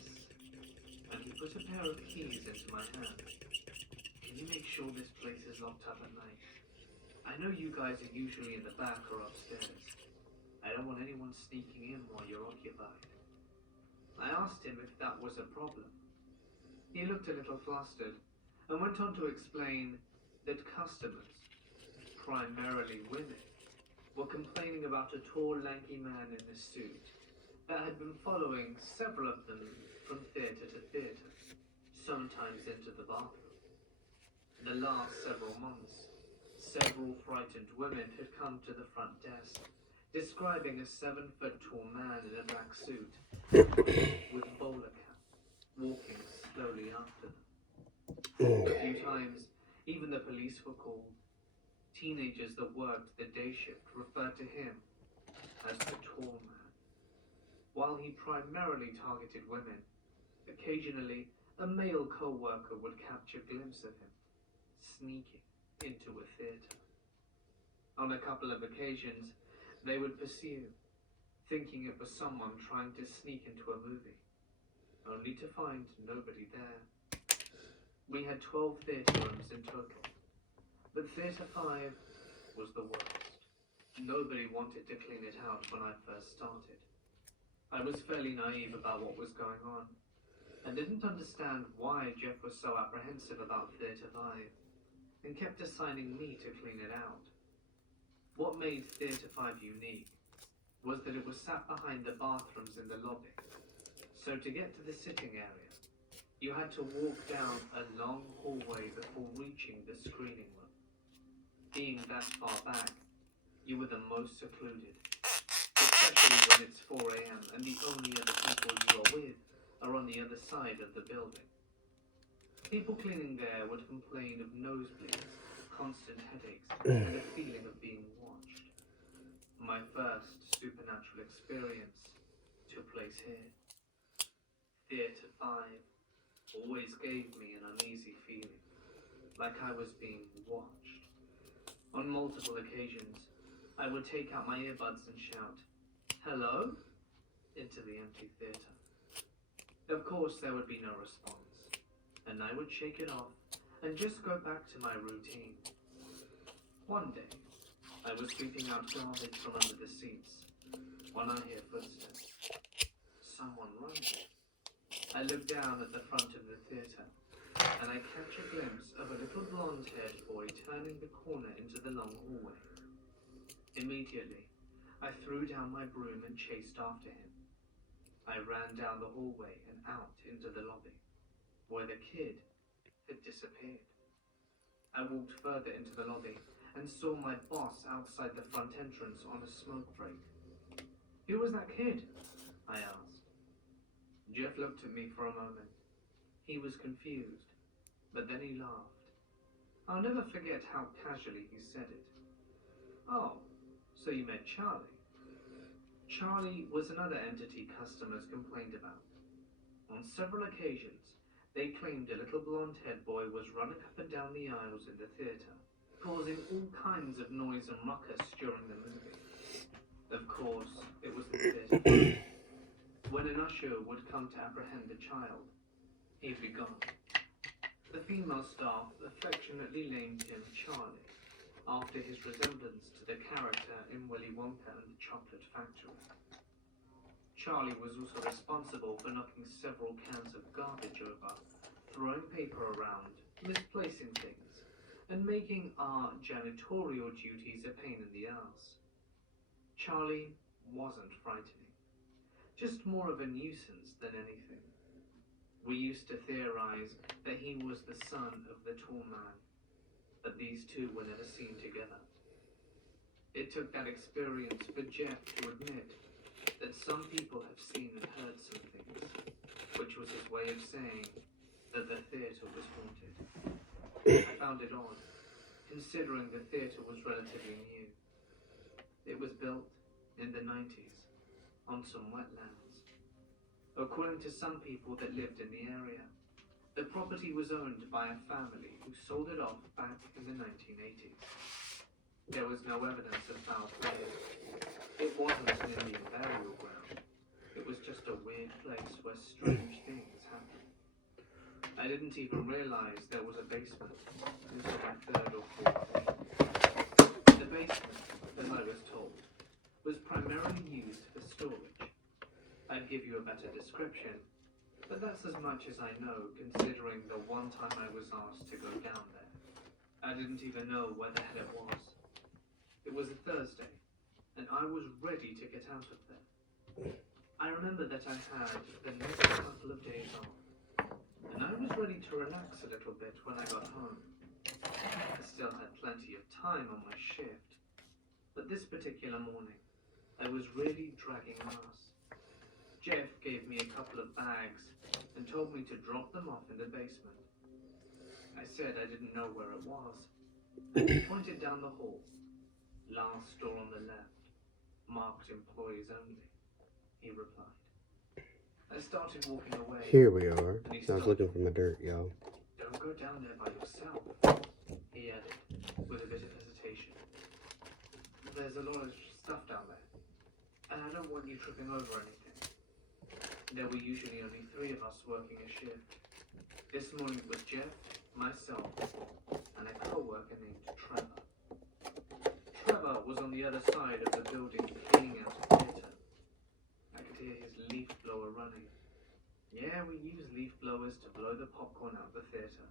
And he put a pair of keys into my hand. Can you make sure this place is locked up at night? I know you guys are usually in the back or upstairs. I don't want anyone sneaking in while you're occupied. I asked him if that was a problem. He looked a little flustered and went on to explain that customers, primarily women, were complaining about a tall, lanky man in a suit that had been following several of them from theatre to theatre, sometimes into the bathroom. The last several months, several frightened women had come to the front desk, describing a 7-foot-tall man in a black suit with a bowler cap, walking slowly after them. A few times, even the police were called. Teenagers that worked the day shift referred to him as the tall man. While he primarily targeted women, occasionally a male co-worker would capture a glimpse of him, sneaking into a theatre. On a couple of occasions, they would pursue, thinking it was someone trying to sneak into a movie, only to find nobody there. We had 12 theatre rooms in total, but Theatre 5 was the worst. Nobody wanted to clean it out when I first started. I was fairly naive about what was going on. I didn't understand why Jeff was so apprehensive about Theatre 5 and kept assigning me to clean it out. What made Theatre 5 unique was that it was sat behind the bathrooms in the lobby. So to get to the sitting area, you had to walk down a long hallway before reaching the screening room. Being that far back, you were the most secluded, especially when it's 4 a.m. and the only other people you are with are on the other side of the building. People cleaning there would complain of nosebleeds, constant headaches, and a feeling of being watched. My first supernatural experience took place here. Theatre 5 always gave me an uneasy feeling, like I was being watched. On multiple occasions, I would take out my earbuds and shout, "Hello?" into the empty theatre. Of course, there would be no response, and I would shake it off and just go back to my routine. One day, I was sweeping out garbage from under the seats when I hear footsteps. Someone running. I look down at the front of the theatre, and I catch a glimpse of a little blonde-haired boy turning the corner into the long hallway. Immediately, I threw down my broom and chased after him. I ran down the hallway and out into the lobby, where the kid had disappeared. I walked further into the lobby and saw my boss outside the front entrance on a smoke break. "Who was that kid?" I asked. Jeff looked at me for a moment. He was confused, but then he laughed. I'll never forget how casually he said it. "Oh, so you met Charlie?" Charlie was another entity customers complained about. On several occasions, they claimed a little blonde-haired boy was running up and down the aisles in the theatre, causing all kinds of noise and ruckus during the movie. Of course, it was the theatre. When an usher would come to apprehend the child, he'd be gone. The female staff affectionately named him Charlie, after his resemblance to the character in Willy Wonka and the Chocolate Factory. Charlie was also responsible for knocking several cans of garbage over, throwing paper around, misplacing things, and making our janitorial duties a pain in the ass. Charlie wasn't frightening, just more of a nuisance than anything. We used to theorize that he was the son of the tall man, but these two were never seen together. It took that experience for Jeff to admit that some people have seen and heard some things, which was his way of saying that the theatre was haunted. I found it odd, considering the theatre was relatively new. It was built in the 90s on some wetlands. According to some people that lived in the area, the property was owned by a family who sold it off back in the 1980s. There was no evidence of foul play. It wasn't an Indian burial ground. It was just a weird place where strange things happened. I didn't even realize there was a basement until my third or fourth day. The basement, as I was told, was primarily used for storage. I'd give you a better description, but that's as much as I know considering the one time I was asked to go down there. I didn't even know where the hell it was. It was a Thursday, and I was ready to get out of there. I remember that I had the next couple of days off, and I was ready to relax a little bit when I got home. I still had plenty of time on my shift, but this particular morning, I was really dragging ass. Jeff gave me a couple of bags and told me to drop them off in the basement. I said I didn't know where it was, and he pointed down the hall. Last door on the left, marked employees only, he replied. I started walking away. Here we are. And he I was looking for my dirt, y'all. "Don't go down there by yourself," he added, with a bit of hesitation. "There's a lot of stuff down there, and I don't want you tripping over anything." There were usually only 3 of us working a shift. This morning it was Jeff, myself, and a co-worker named Trevor. Trevor was on the other side of the building cleaning out a theatre. I could hear his leaf blower running. Yeah, we use leaf blowers to blow the popcorn out the theater.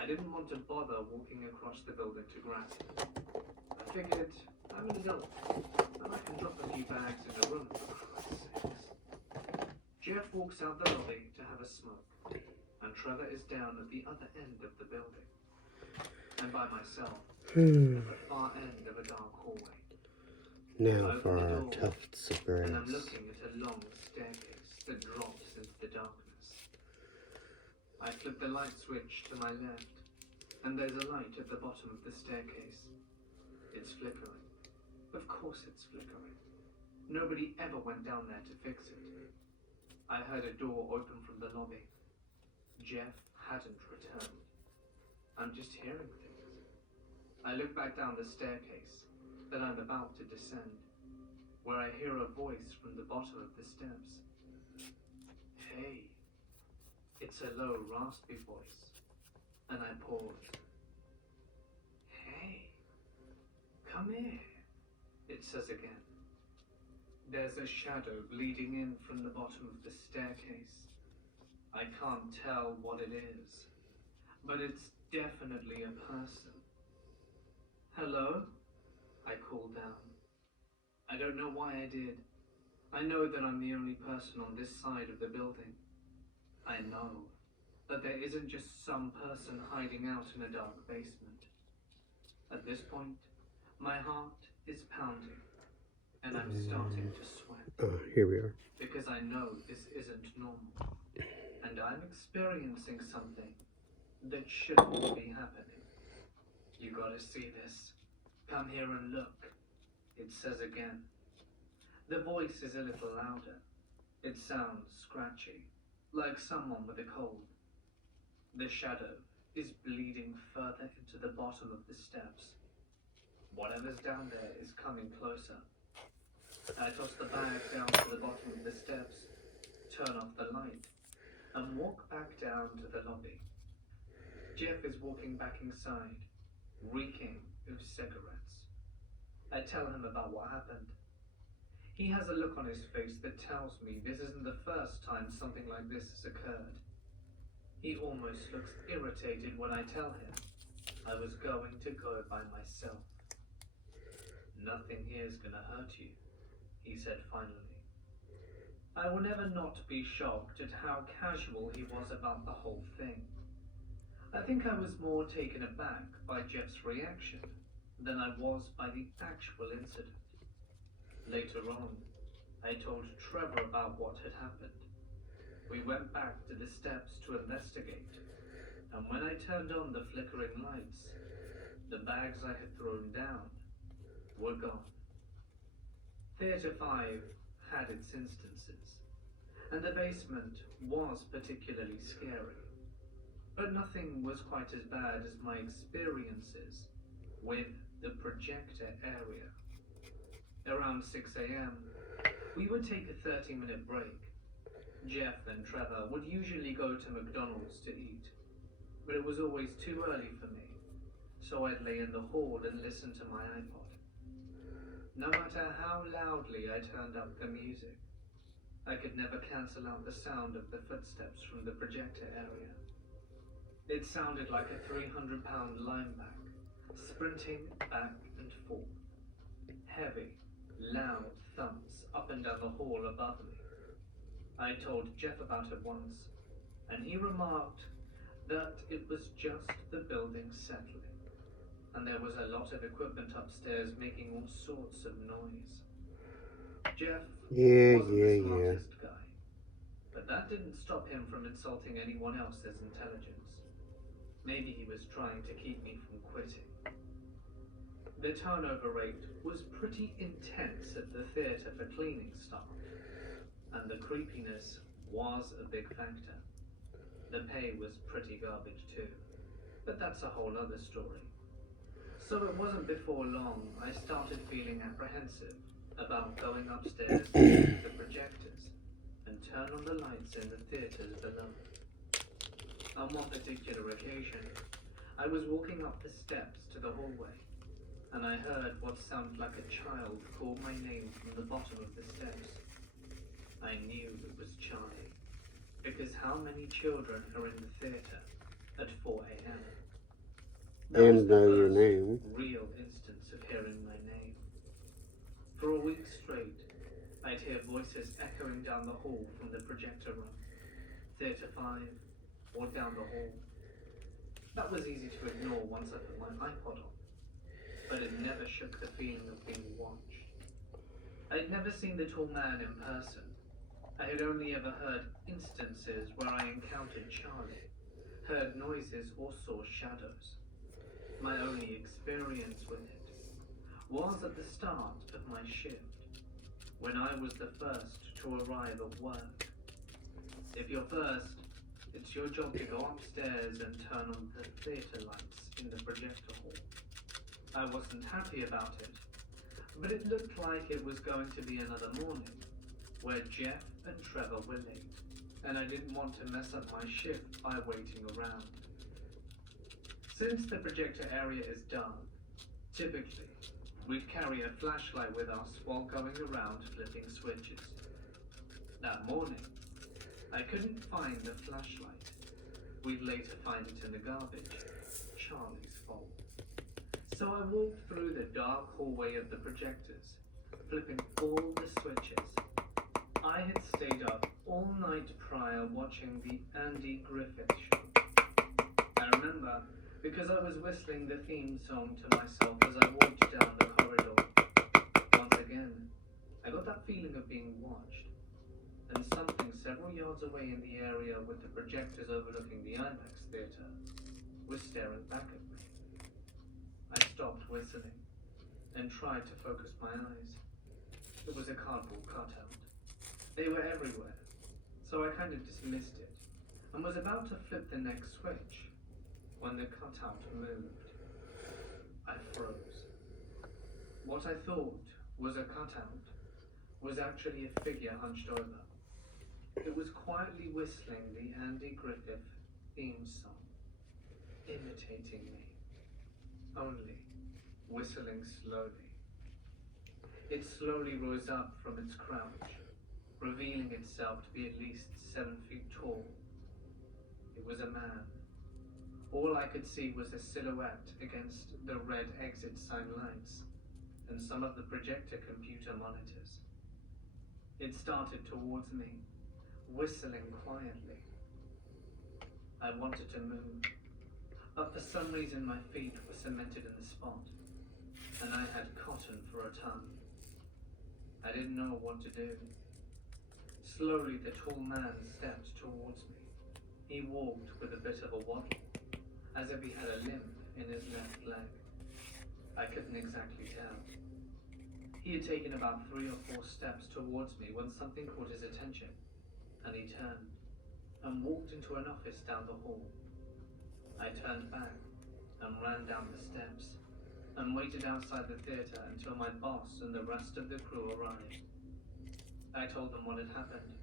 I didn't want to bother walking across the building to grab it. I figured I'm an adult, and I can drop a few bags in the room for Christ's sakes. Jeff walks out the lobby to have a smoke, and Trevor is down at the other end of the building. I'm by myself at the far end of a dark hallway. Now for our tufts of grass. And I'm looking at a long staircase that drops into the darkness. I flip the light switch to my left, and there's a light at the bottom of the staircase. It's flickering. Of course it's flickering. Nobody ever went down there to fix it. I heard a door open from the lobby. Jeff hadn't returned. I'm just hearing things. I look back down the staircase that I'm about to descend, where I hear a voice from the bottom of the steps. Hey. It's a low, raspy voice, and I pause. Hey, come here, it says again. There's a shadow bleeding in from the bottom of the staircase. I can't tell what it is, but it's definitely a person. Hello? I call down. I don't know why I did. I know that I'm the only person on this side of the building. I know that there isn't just some person hiding out in a dark basement. At this point, my heart is pounding, and I'm starting to sweat. Here we are. Because I know this isn't normal, and I'm experiencing something that shouldn't be happening. You gotta see this. Come here and look, it says again. The voice is a little louder. It sounds scratchy, like someone with a cold. The shadow is bleeding further into the bottom of the steps. Whatever's down there is coming closer. I toss the bag down to the bottom of the steps, turn off the light, and walk back down to the lobby. Jeff is walking back inside, reeking of cigarettes. I tell him about what happened. He has a look on his face that tells me this isn't the first time something like this has occurred. He almost looks irritated when I tell him I was going to go by myself. Nothing here's gonna hurt you, he said finally. I will never not be shocked at how casual he was about the whole thing. I think I was more taken aback by Jeff's reaction than I was by the actual incident. Later on, I told Trevor about what had happened. We went back to the steps to investigate, and when I turned on the flickering lights, the bags I had thrown down were gone. Theatre 5 had its instances, and the basement was particularly scary, but nothing was quite as bad as my experiences with the projector area. Around 6 a.m., we would take a 30-minute break. Jeff and Trevor would usually go to McDonald's to eat, but it was always too early for me, so I'd lay in the hall and listen to my iPod. No matter how loudly I turned up the music, I could never cancel out the sound of the footsteps from the projector area. It sounded like a 300-pound lineback, sprinting back and forth. Heavy, loud thumps up and down the hall above me. I told Jeff about it once, and he remarked that it was just the building settling, and there was a lot of equipment upstairs making all sorts of noise. Jeff wasn't the smartest guy, but that didn't stop him from insulting anyone else's intelligence. Maybe he was trying to keep me from quitting. The turnover rate was pretty intense at the theatre for cleaning staff, and the creepiness was a big factor. The pay was pretty garbage too, but that's a whole other story. So it wasn't before long I started feeling apprehensive about going upstairs to use the projectors and turn on the lights in the theatres below. On one particular occasion, I was walking up the steps to the hallway, and I heard what sounded like a child call my name from the bottom of the steps. I knew it was Charlie. Because how many children are in the theatre at 4 a.m.? And know your name. Real instance of hearing my name. For a week straight, I'd hear voices echoing down the hall from the projector room, Theatre 5, or down the hall. That was easy to ignore once I put my iPod on, but it never shook the feeling of being watched. I'd never seen the tall man in person. I had only ever heard instances where I encountered Charlie, heard noises or saw shadows. My only experience with it was at the start of my shift, when I was the first to arrive at work. If you're first, it's your job to go upstairs and turn on the theatre lights in the projector hall. I wasn't happy about it, but it looked like it was going to be another morning where Jeff and Trevor were late, and I didn't want to mess up my shift by waiting around. Since the projector area is dark, typically, we'd carry a flashlight with us while going around flipping switches. That morning, I couldn't find the flashlight. We'd later find it in the garbage. Charlie's fault. So I walked through the dark hallway of the projectors, flipping all the switches. I had stayed up all night prior watching the Andy Griffith show. I remember because I was whistling the theme song to myself as I walked down the corridor. Once again, I got that feeling of being watched, and something several yards away in the area with the projectors overlooking the IMAX theatre was staring back at me. I stopped whistling and tried to focus my eyes. It was a cardboard cutout. They were everywhere, so I kind of dismissed it and was about to flip the next switch when the cutout moved. I froze. What I thought was a cutout was actually a figure hunched over. It was quietly whistling the Andy Griffith theme song, imitating me, only whistling slowly. It slowly rose up from its crouch, revealing itself to be at least 7 feet tall. It was a man. All I could see was a silhouette against the red exit sign lights and some of the projector computer monitors. It started towards me, whistling quietly. I wanted to move, but for some reason my feet were cemented in the spot, and I had cotton for a tongue. I didn't know what to do. Slowly the tall man stepped towards me. He walked with a bit of a waddle, as if he had a limp in his left leg. I couldn't exactly tell. He had taken about 3 or 4 steps towards me when something caught his attention, and he turned and walked into an office down the hall. I turned back and ran down the steps and waited outside the theatre until my boss and the rest of the crew arrived. I told them what had happened,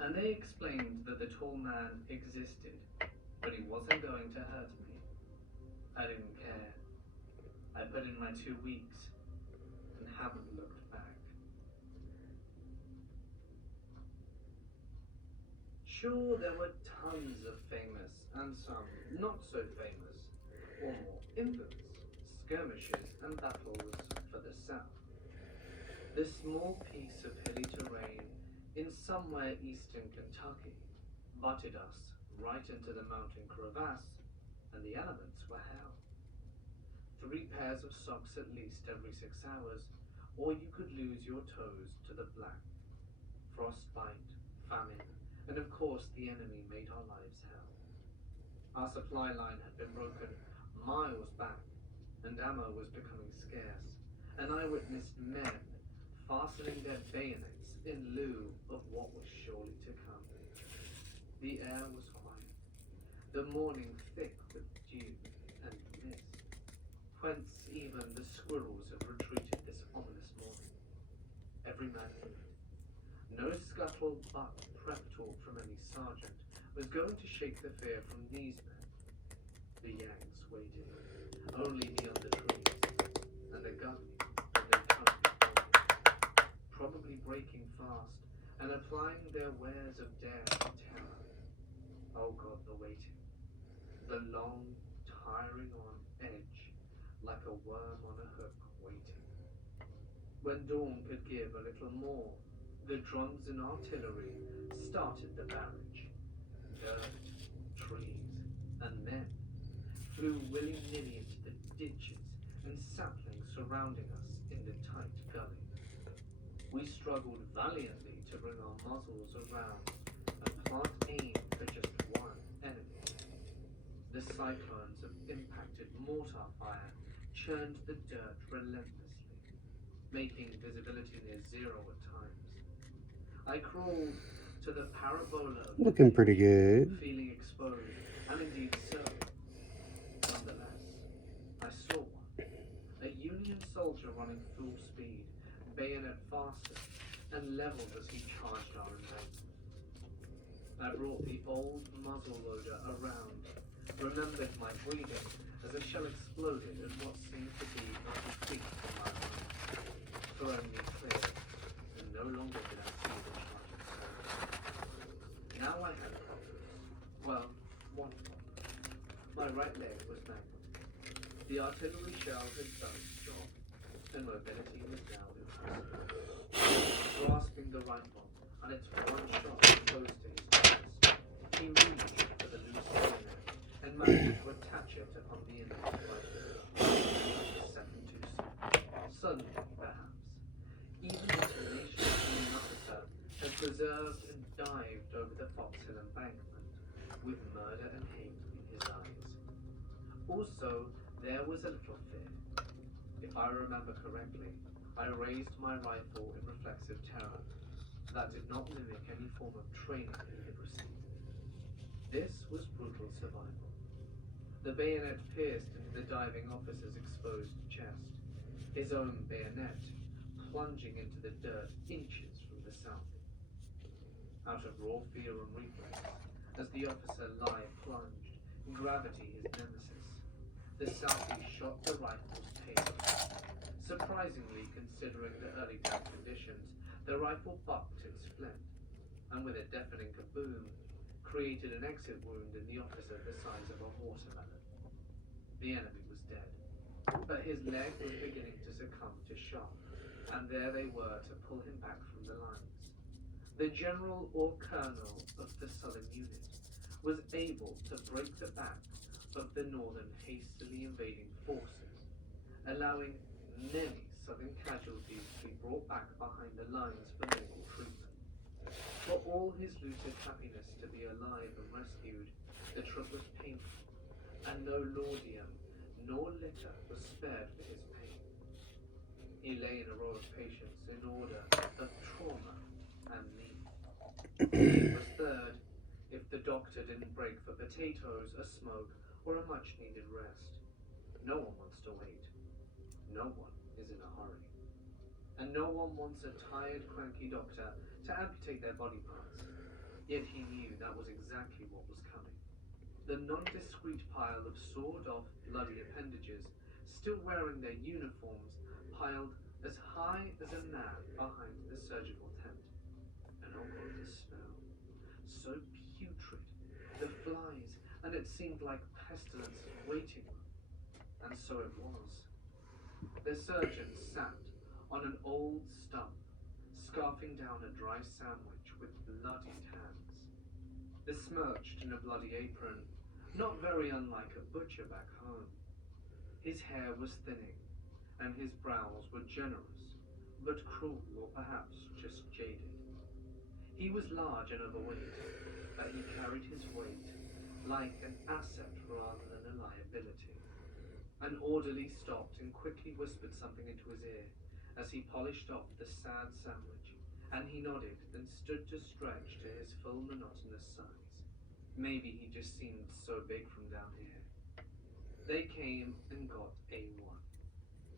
and they explained that the tall man existed, but he wasn't going to hurt me. I didn't care. I put in my 2 weeks and haven't looked back. Sure, there were tons of famous and some not so famous, or more infamous, skirmishes and battles for the South. This small piece of hilly terrain in somewhere eastern Kentucky butted us right into the mountain crevasse, and the elements were hell. 3 pairs of socks at least every 6 hours, or you could lose your toes to the black. Frostbite, famine, and of course the enemy made our lives hell. Our supply line had been broken miles back, and ammo was becoming scarce, and I witnessed men fastening their bayonets in lieu of what was surely to come. The air was quiet, the morning thick with dew and mist, whence even the squirrels have retreated this ominous morning. Every man moved. No scuttle but prep talk from any sergeant was going to shake the fear from these men. The Yanks waited, only beyond the trees, and the gun and their company followed, probably breaking fast and applying their wares of dare and terror. Oh God, the waiting, the long, tiring on edge, like a worm on a hook waiting. When dawn could give a little more, the drums and artillery started the barrage. Dirt, trees, and men flew willy-nilly into the ditches and saplings surrounding us in the tight gullies. We struggled valiantly to bring our muzzles around and plant aim for just one enemy. The cyclones of impacted mortar fire churned the dirt relentlessly, making visibility near zero at times. I crawled to the parabola of the Looking pretty ditch, good. feeling exposed, and indeed so. Nonetheless, I saw one, a Union soldier running full speed, bayonet fastened, and leveled as he charged our embankment. I brought the old muzzle loader around, remembered my breathing as a shell exploded at what seemed to be only feet from my mind, throwing me clear, and no longer did I see the charging soldier. Now I had problems. Well, one problem. My right leg was mangled. The artillery shell had done its job, and mobility was now impossible. Grasping the rifle, and its one shot close to his chest, he reached for the loose bayonet and managed to attach it upon the enemy's rifle. A second too soon. Suddenly, perhaps, even the tenacious Union officer had preserved and dived over the Foxhill embankment, with murder and hate in his eyes. Also, there was a little fear. If I remember correctly, I raised my rifle in reflexive terror. That did not mimic any form of training he had received. This was brutal survival. The bayonet pierced into the diving officer's exposed chest, his own bayonet plunging into the dirt inches from the sounding. Out of raw fear and reflex, as the officer lie plunged, gravity his nemesis, the Southie shot the rifle's payload. Surprisingly, considering the early ground conditions, the rifle bucked its flint, and with a deafening kaboom, created an exit wound in the officer the size of a watermelon. The enemy was dead, but his leg was beginning to succumb to shock, and there they were to pull him back from the lines. The general or colonel of the Southern unit was able to break the back of the Northern hastily invading forces, allowing many Southern casualties to be brought back behind the lines for medical treatment. For all his lucid happiness to be alive and rescued, the trip was painful, and no laudanum nor liquor was spared for his pain. He lay in a row of patients in order of trauma and need. It was third, if the doctor didn't break for potatoes, a smoke, or a much-needed rest. No one wants to wait. No one is in a hurry. And no one wants a tired, cranky doctor to amputate their body parts. Yet he knew that was exactly what was coming. The nondescript pile of sawed-off, bloody appendages, still wearing their uniforms, piled as high as a man behind the surgical tent. And oh God, the smell. So putrid. The flies, and it seemed like pestilence's waiting room. And so it was. The surgeon sat on an old stump, scarfing down a dry sandwich with bloodied hands. Besmirched in a bloody apron, not very unlike a butcher back home. His hair was thinning, and his brows were generous, but cruel or perhaps just jaded. He was large and overweight, but he carried his weight like an asset rather than a liability. An orderly stopped and quickly whispered something into his ear as he polished off the sad sandwich, and he nodded, then stood to stretch to his full monotonous size. Maybe he just seemed so big from down here. They came and got A1.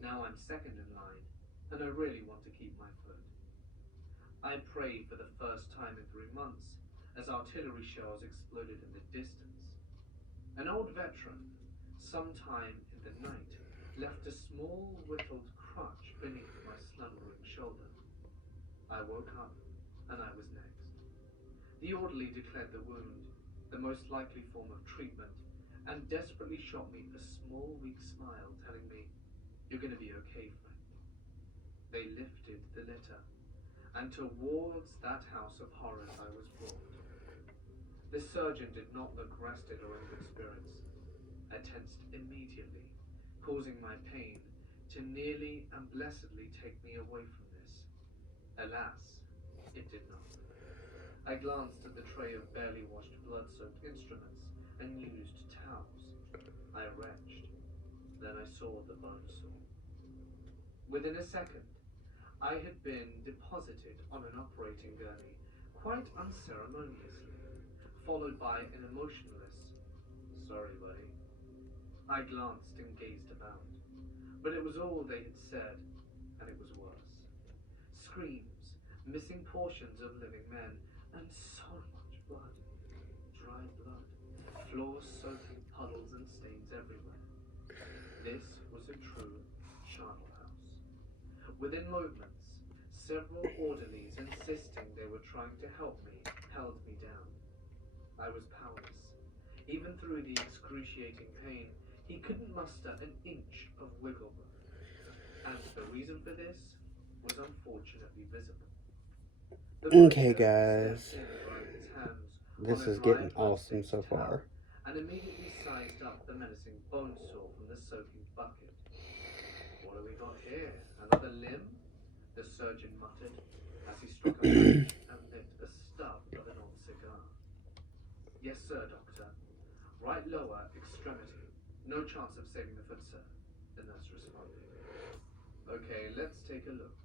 Now I'm second in line, and I really want to keep my foot. I prayed for the first time in 3 months as artillery shells exploded in the distance. An old veteran, sometime in the night, left a small whittled crutch beneath my slumbering shoulder. I woke up, and I was next. The orderly declared the wound the most likely form of treatment and desperately shot me a small, weak smile, telling me, "You're going to be okay, Frank." They lifted the litter, and towards that house of horrors I was brought. The surgeon did not look rested or in good spirits. I tensed immediately, causing my pain to nearly and blessedly take me away from this. Alas, it did not. I glanced at the tray of barely washed blood-soaked instruments and used towels. I retched. Then I saw the bone saw. Within a second, I had been deposited on an operating gurney, quite unceremoniously, followed by an emotionless, "Sorry, buddy." I glanced and gazed about, but it was all they had said, and it was worse. Screams, missing portions of living men, and so much blood. Dried blood, floor-soaking puddles and stains everywhere. This was a true charnel house. Within moments, several orderlies, insisting they were trying to help me, held me down. I was powerless. Even through the excruciating pain, he couldn't muster an inch of wiggle room. And the reason for this was unfortunately visible. The Okay, butcher guys. stepped in, drying his hands on This a is dry getting awesome blood-stained so towel, far. and immediately sized up the menacing bone saw from the soaking bucket. "What have we got here? Another limb?" the surgeon muttered as he struck a match and lit the stub of an old cigar. "Yes, sir, doctor. Right lower extremity. No chance of saving the foot, sir," the nurse responded. "Okay, let's take a look."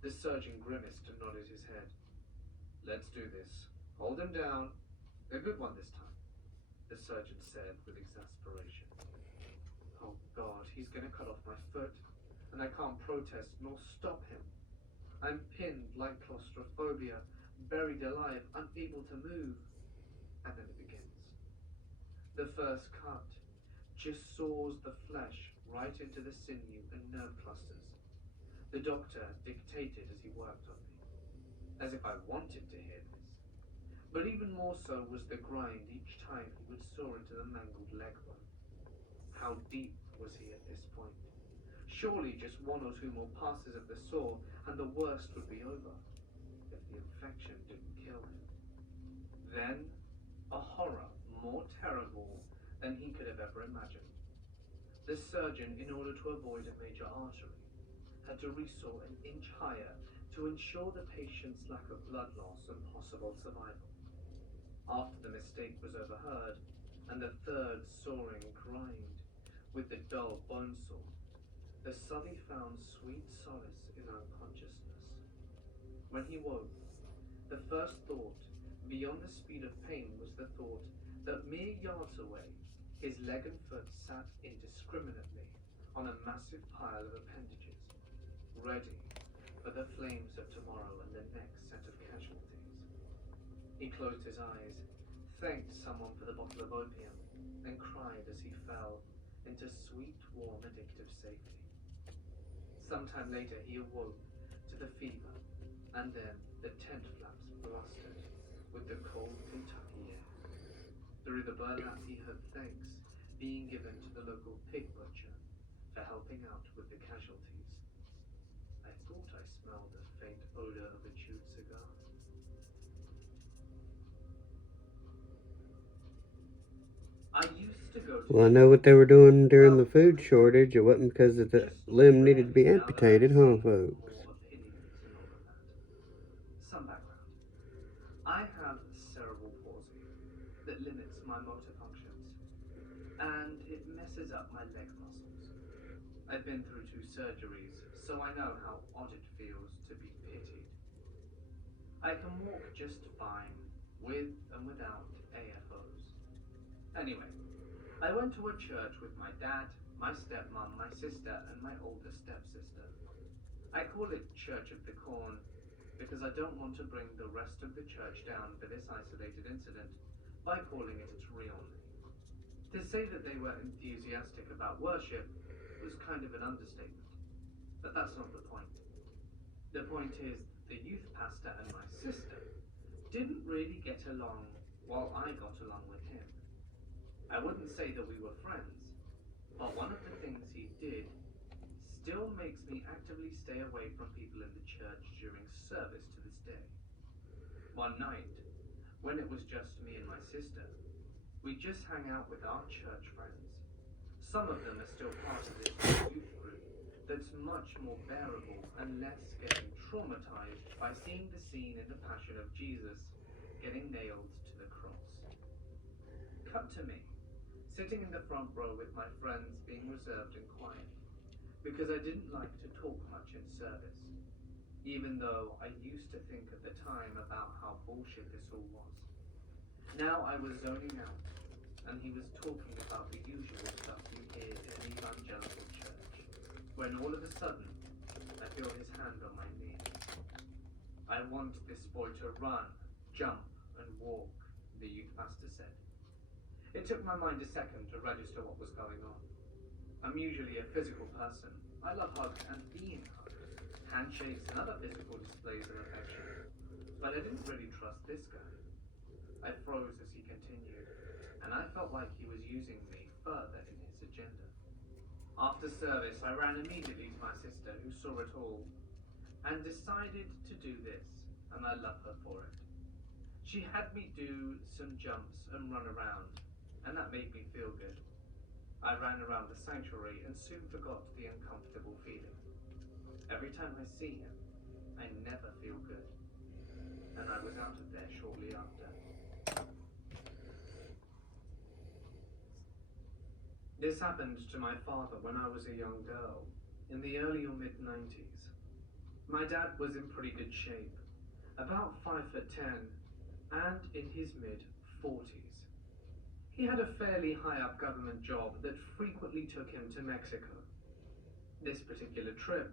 The surgeon grimaced and nodded his head. "Let's do this. Hold him down. A good one this time," the surgeon said with exasperation. "Oh God, he's going to cut off my foot, and I can't protest nor stop him. I'm pinned like claustrophobia, buried alive, unable to move." And then it begins. The first cut just saws the flesh right into the sinew and nerve clusters. The doctor dictated as he worked on me, as if I wanted to hear this. But even more so was the grind each time he would saw into the mangled leg bone. How deep was he at this point? Surely just one or two more passes of the saw, and the worst would be over, if the infection didn't kill him. Then, a horror more terrible than he could have ever imagined. The surgeon, in order to avoid a major artery, had to resaw an inch higher to ensure the patient's lack of blood loss and possible survival. After the mistake was overheard, and the third sawing grind with the dull bone saw, the subby found sweet solace in unconsciousness. When he woke, the first thought, beyond the speed of pain, was the thought that mere yards away, his leg and foot sat indiscriminately on a massive pile of appendages, ready for the flames of tomorrow and the next set of casualties. He closed his eyes, thanked someone for the bottle of opium, and cried as he fell into sweet, warm, addictive safety. Sometime later he awoke to the fever, and then the tent flaps blasted with the cold Kentucky air. Through the burlap he heard thanks being given to the local pig butcher for helping out with the casualties. I thought I smelled a faint odor of a chewed cigar. I used to go to Well, I know what they were doing during the food shortage. It wasn't because the limb needed to be amputated, huh, folks? more opinions and all of that. Some background. I have cerebral palsy that limits my motor functions, and it messes up my leg muscles. I've been through 2 surgeries, so I know how odd it feels to be pitied. I can walk just fine, with and without AFOs. Anyway, I went to a church with my dad, my stepmom, my sister, and my older stepsister. I call it Church of the Corn because I don't want to bring the rest of the church down for this isolated incident by calling it its real name. To say that they were enthusiastic about worship was kind of an understatement, but that's not the point. The point is, the youth pastor and my didn't really get along while I got along with him. I wouldn't say that we were friends, but one of the things he did still makes me actively stay away from people in the church during service to this day. One night, when it was just me and my sister, we just hang out with our church friends. Some of them are still part of this youth group that's much more bearable and less getting traumatized by seeing the scene in the Passion of Jesus getting nailed to the cross. Cut to me, sitting in the front row with my friends being reserved and quiet, because I didn't like to talk much in service, even though I used to think at the time about how bullshit this all was. Now I was zoning out, and he was talking about the usual stuff you hear in an evangelical church, when all of a sudden, I feel his hand on my knee. I want this boy to run, jump, and walk, the youth pastor said. It took my mind a second to register what was going on. I'm usually a physical person. I love hugs and being hugged, handshakes and other physical displays of affection. But I didn't really trust this guy. I froze as he continued, and I felt like he was using me further in his agenda. After service, I ran immediately to my sister, who saw it all, and decided to do this, and I love her for it. She had me do some jumps and run around, and that made me feel good. I ran around the sanctuary and soon forgot the uncomfortable feeling. Every time I see him, I never feel good, and I was out of there shortly after. This happened to my father when I was a young girl, in the early or mid-90s. My dad was in pretty good shape, about 5'10", and in his mid-40s. He had a fairly high-up government job that frequently took him to Mexico. This particular trip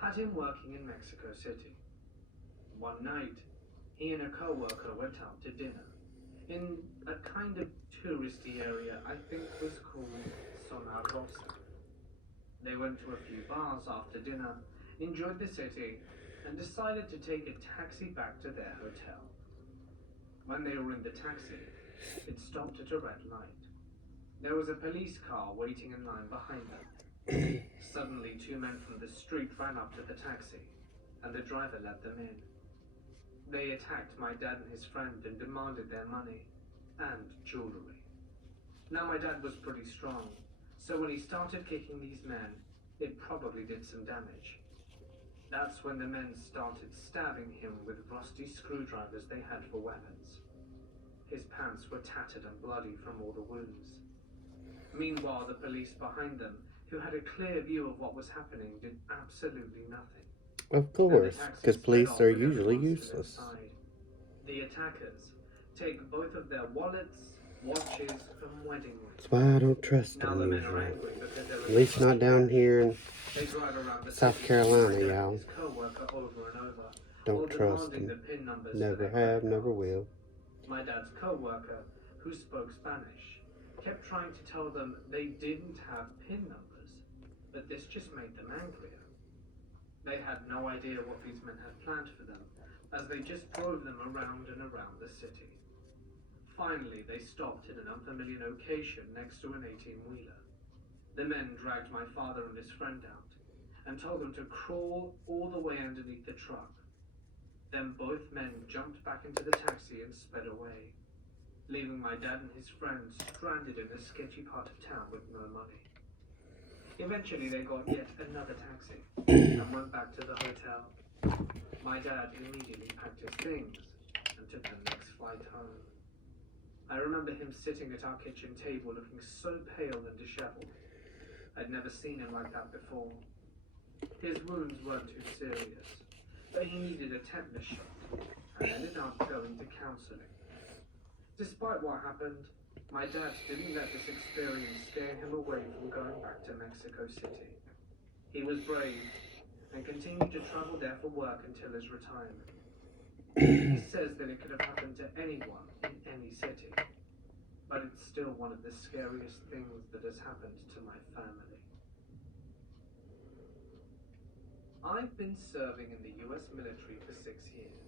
had him working in Mexico City. One night, he and a co-worker went out to dinner in a kind of touristy area I think was called Zona Rosa. They went to a few bars after dinner, enjoyed the city, and decided to take a taxi back to their hotel. When they were in the taxi, it stopped at a red light. There was a police car waiting in line behind them. Suddenly, two men from the street ran up to the taxi, and the driver let them in. They attacked my dad and his friend and demanded their money and jewelry. Now my dad was pretty strong, so when he started kicking these men, it probably did some damage. That's when the men started stabbing him with rusty screwdrivers they had for weapons. His pants were tattered and bloody from all the wounds. Meanwhile, the police behind them, who had a clear view of what was happening, did absolutely nothing. Of course, because police are usually useless. The attackers take both of their wallets, watches, and wedding rings. That's why I don't trust Now them the men are usually. angry because they're At least not down here in They drive around the South city Carolina, and y'all. his co-worker over and over, Don't while trust demanding them. the PIN numbers for Never their have, credit never cards. will. My dad's co-worker, who spoke Spanish, kept trying to tell them they didn't have PIN numbers, but this just made them angrier. They had no idea what these men had planned for them, as they just drove them around and around the city. Finally, they stopped in an unfamiliar location next to an 18-wheeler. The men dragged my father and his friend out, and told them to crawl all the way underneath the truck. Then both men jumped back into the taxi and sped away, leaving my dad and his friend stranded in a sketchy part of town with no money. Eventually they got yet another taxi and went back to the hotel. My dad immediately packed his things and took the next flight home. I remember him sitting at our kitchen table looking so pale and disheveled. I'd never seen him like that before. His wounds weren't too serious, but he needed a tetanus shot and ended up going to counseling. Despite what happened, my dad didn't let this experience scare him away from going back to Mexico City. He was brave and continued to travel there for work until his retirement. He says that it could have happened to anyone in any city, but it's still one of the scariest things that has happened to my family. I've been serving in the US military for 6 years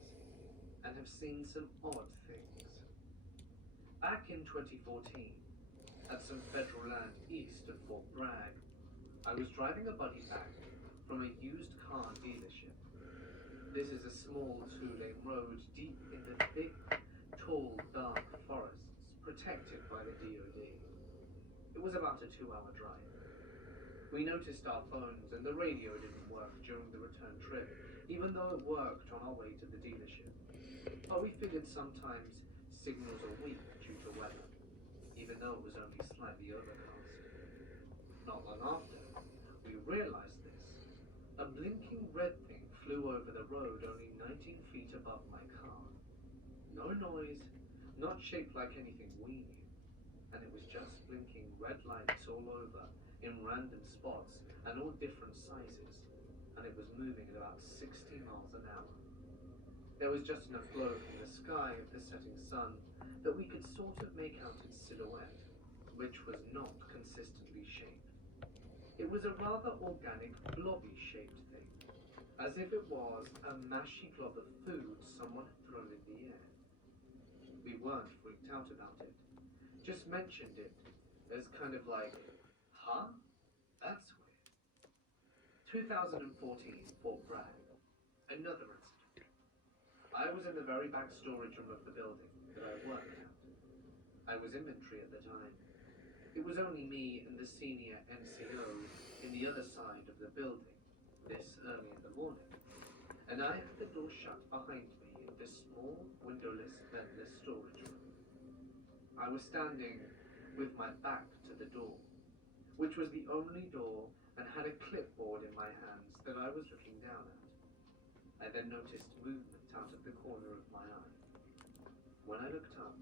and have seen some odd things. Back in 2014, at some federal land east of Fort Bragg, I was driving a buddy back from a used car dealership. This is a small two-lane road deep in the thick, tall, dark forests protected by the DoD. It was about a 2-hour drive. We noticed our phones and the radio didn't work during the return trip, even though it worked on our way to the dealership. But we figured sometimes signals are weak due to weather, even though it was only slightly overcast. Not long after, we realized this. A blinking red thing flew over the road only 19 feet above my car. No noise, not shaped like anything we knew, and it was just blinking red lights all over in random spots and all different sizes, and it was moving at about 60 miles an hour. There was just enough glow from the sky of the setting sun that we could sort of make out its silhouette, which was not consistently shaped. It was a rather organic, blobby-shaped thing, as if it was a mashy glob of food someone had thrown in the air. We weren't freaked out about it, just mentioned it as kind of like, huh? That's weird. 2014, Fort Bragg. Another incident. I was in the very back storage room of the building that I worked at. I was inventory at the time. It was only me and the senior NCO in the other side of the building, this early in the morning, and I had the door shut behind me in this small, windowless, ventless storage room. I was standing with my back to the door, which was the only door and had a clipboard in my hands that I was looking down at. I then noticed movement out of the corner of my eye. When I looked up,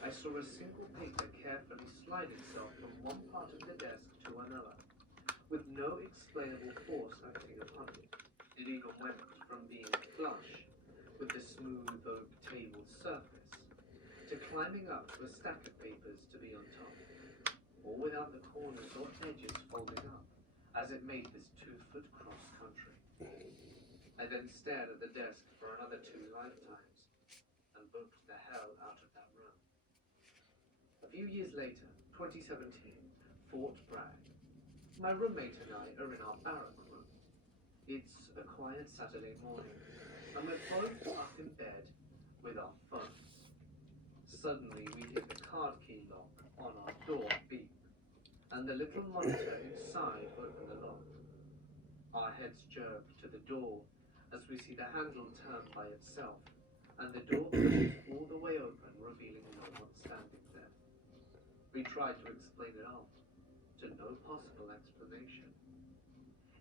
I saw a single paper carefully slide itself from one part of the desk to another, with no explainable force acting upon it. It even went from being flush with the smooth oak table surface to climbing up to a stack of papers to be on top, all without the corners or edges folding up, as it made this 2-foot cross country. I then stared at the desk for another 2 lifetimes and booked the hell out of that room. A few years later, 2017, Fort Bragg. My roommate and I are in our barrack room. It's a quiet Saturday morning, and we're both up in bed with our phones. Suddenly, we hear the card key lock on our door beep, and the little monitor inside open the lock. Our heads jerk to the door as we see the handle turn by itself, and the door pushes all the way open, revealing no one standing there. We tried to explain it off, to no possible explanation.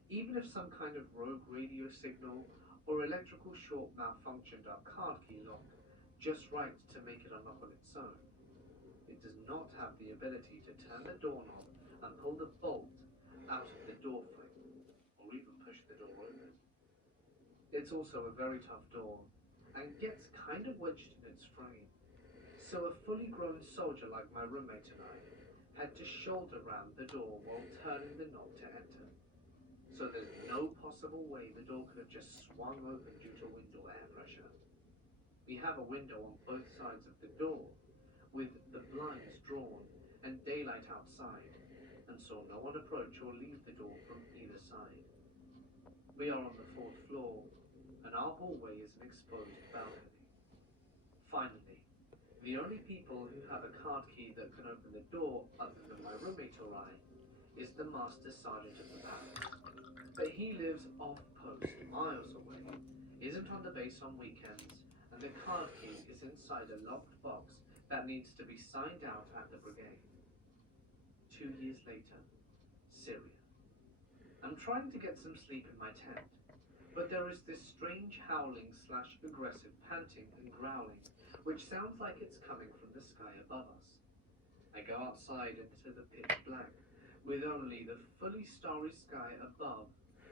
Even if some kind of rogue radio signal or electrical short malfunctioned our card key lock just right to make it unlock on its own, it does not have the ability to turn the doorknob and pull the bolt out of the door frame, or even push the door open. It's also a very tough door, and gets kind of wedged in its frame. So a fully grown soldier like my roommate and I had to shoulder round the door while turning the knob to enter. So there's no possible way the door could have just swung open due to wind or air pressure. We have a window on both sides of the door, with the blinds drawn and daylight outside, and saw no one approach or leave the door from either side. We are on the 4th floor, and our hallway is an exposed balcony. Finally, the only people who have a card key that can open the door other than my roommate or I is the master sergeant of the barracks. But he lives off post, miles away, isn't on the base on weekends, and the card key is inside a locked box that needs to be signed out at the brigade. 2 years later, Syria. I'm trying to get some sleep in my tent, but there is this strange howling/aggressive panting and growling, which sounds like it's coming from the sky above us. I go outside into the pitch black, with only the fully starry sky above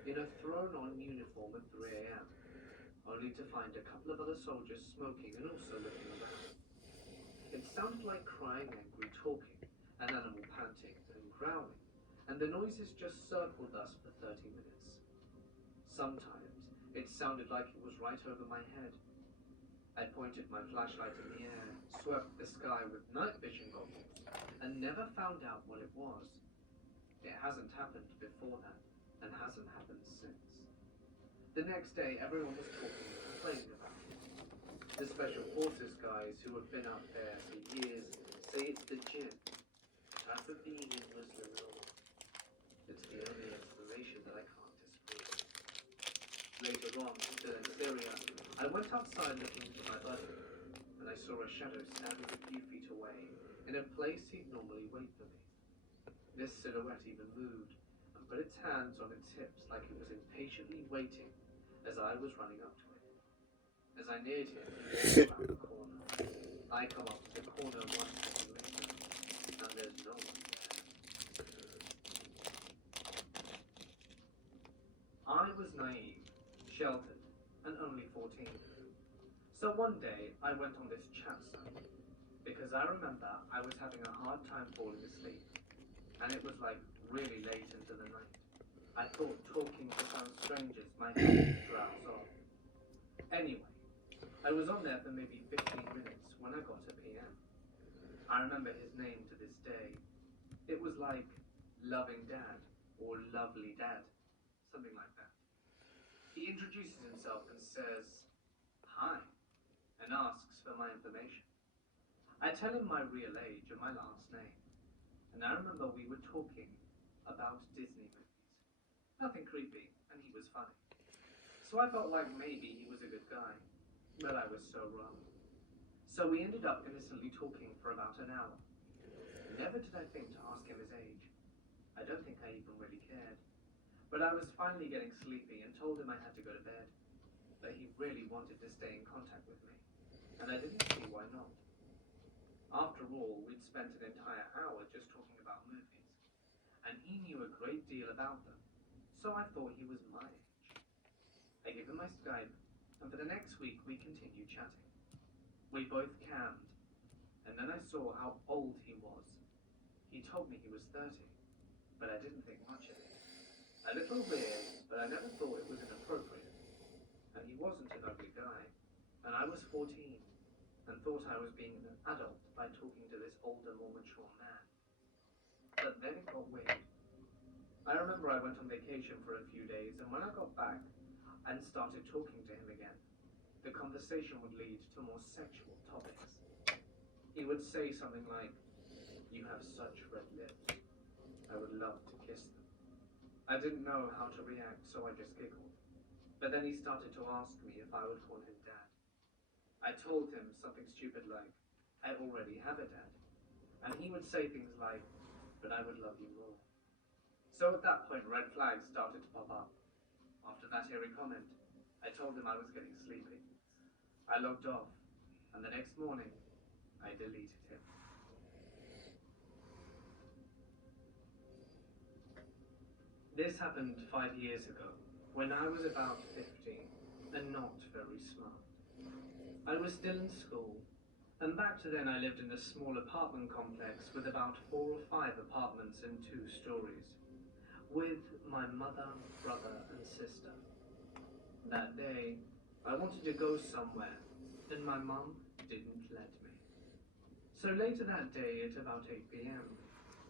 in a thrown-on uniform at 3 a.m., only to find a couple of other soldiers smoking and also looking around. It sounded like crying, angry talking, an animal panting and growling, and the noises just circled us for 30 minutes. Sometimes it sounded like it was right over my head. I pointed my flashlight in the air, swept the sky with night vision goggles, and never found out what it was. It hasn't happened before that, and hasn't happened since. The next day, everyone was talking and complaining about it. The special forces guys who have been out there for years say it's the jinn, type of being in Muslim law. It's the only explanation that I can't disprove. Later on, still in Syria, I went outside looking for my buddy, and I saw a shadow standing a few feet away, in a place he'd normally wait for me. This silhouette even moved, and put its hands on its hips like it was impatiently waiting as I was running up to it. As I neared him, he walked around the corner. I come up to the corner 1 second later, and there's no one there. I was naive, sheltered, and only 14. So one day, I went on this chat site, because I remember I was having a hard time falling asleep, and it was like really late into the night. I thought talking to some strangers might help me drowse off. Anyway, I was on there for maybe 15 minutes when I got a PM. I remember his name to this day. It was like Loving Dad or Lovely Dad, something like that. He introduces himself and says, "Hi," and asks for my information. I tell him my real age and my last name, and I remember we were talking about Disney movies. Nothing creepy, and he was funny. So I felt like maybe he was a good guy, but I was so wrong. So we ended up innocently talking for about an hour. Never did I think to ask him his age. I don't think I even really cared. But I was finally getting sleepy and told him I had to go to bed. But he really wanted to stay in contact with me, and I didn't see why not. After all, we'd spent an entire hour just talking about movies, and he knew a great deal about them, so I thought he was my age. I gave him my Skype, and for the next week we continued chatting. We both cammed, and then I saw how old he was. He told me he was 30, but I didn't think much of it. A little weird, but I never thought it was inappropriate. And he wasn't an ugly guy, and I was 14, and thought I was being an adult by talking to this older, more mature man. But then it got weird. I remember I went on vacation for a few days, and when I got back and started talking to him again, the conversation would lead to more sexual topics. He would say something like, "You have such red lips. I would love to kiss them." I didn't know how to react, so I just giggled. But then he started to ask me if I would call him Dad. I told him something stupid like, "I already have a dad." And he would say things like, "But I would love you more." So at that point, red flags started to pop up. After that eerie comment, I told him I was getting sleepy. I logged off, and the next morning, I deleted him. This happened 5 years ago, when I was about 15, and not very smart. I was still in school, and back to then I lived in a small apartment complex with about 4 or 5 apartments in 2 stories, with my mother, brother, and sister. That day, I wanted to go somewhere, and my mum didn't let me. So later that day, at about 8 p.m.,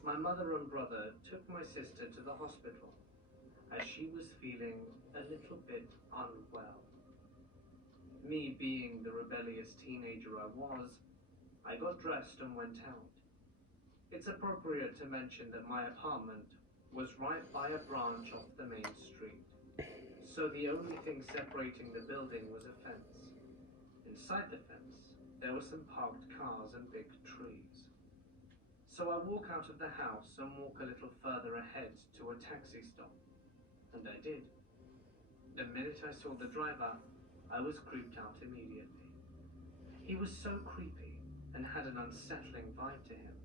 my mother and brother took my sister to the hospital, as she was feeling a little bit unwell. Me being the rebellious teenager I was, I got dressed and went out. It's appropriate to mention that my apartment was right by a branch off the main street, so the only thing separating the building was a fence. Inside the fence, there were some parked cars and big trees. So I walk out of the house and walk a little further ahead to a taxi stop, and I did. The minute I saw the driver, I was creeped out immediately. He was so creepy and had an unsettling vibe to him.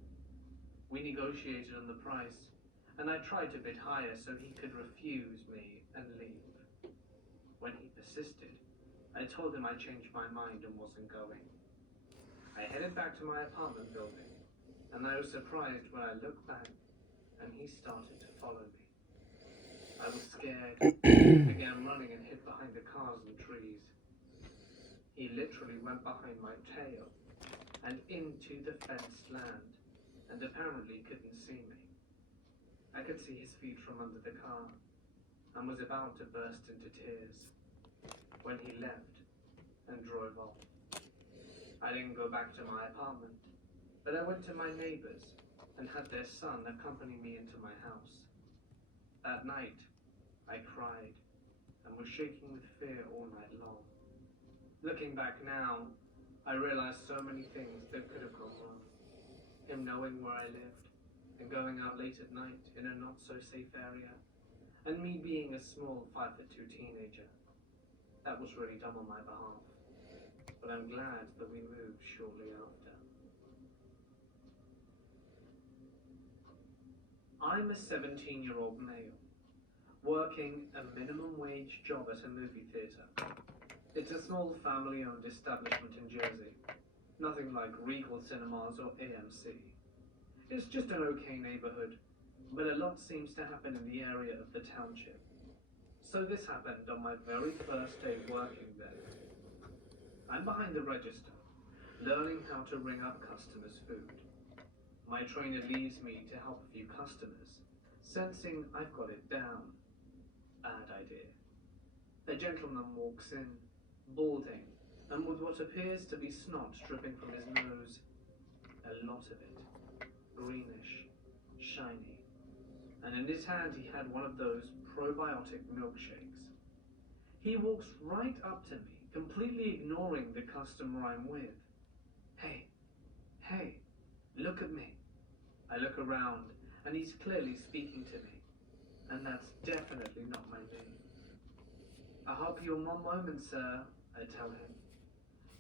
We negotiated on the price, and I tried to bid higher so he could refuse me and leave. When he persisted, I told him I changed my mind and wasn't going. I headed back to my apartment building, and I was surprised when I looked back and he started to follow me. I was scared, began running and hid behind the cars and trees. He literally went behind my tail and into the fenced land, and apparently couldn't see me. I could see his feet from under the car, and was about to burst into tears when he left and drove off. I didn't go back to my apartment, but I went to my neighbors and had their son accompany me into my house. That night, I cried and was shaking with fear all night long. Looking back now, I realize so many things that could have gone wrong. Him knowing where I lived and going out late at night in a not so safe area, and me being a small 5'2" teenager. That was really dumb on my behalf, but I'm glad that we moved shortly after. I'm a 17-year-old male, working a minimum wage job at a movie theatre. It's a small family-owned establishment in Jersey. Nothing like Regal Cinemas or AMC. It's just an okay neighborhood, but a lot seems to happen in the area of the township. So this happened on my very first day working there. I'm behind the register, learning how to ring up customers' food. My trainer leaves me to help a few customers, sensing I've got it down. Bad idea. A gentleman walks in, balding, and with what appears to be snot dripping from his nose. A lot of it. Greenish, shiny. And in his hand he had one of those probiotic milkshakes. He walks right up to me, completely ignoring the customer I'm with. Hey, look at me. I look around, and he's clearly speaking to me, and that's definitely not my name. I hope you're one moment, sir, I tell him.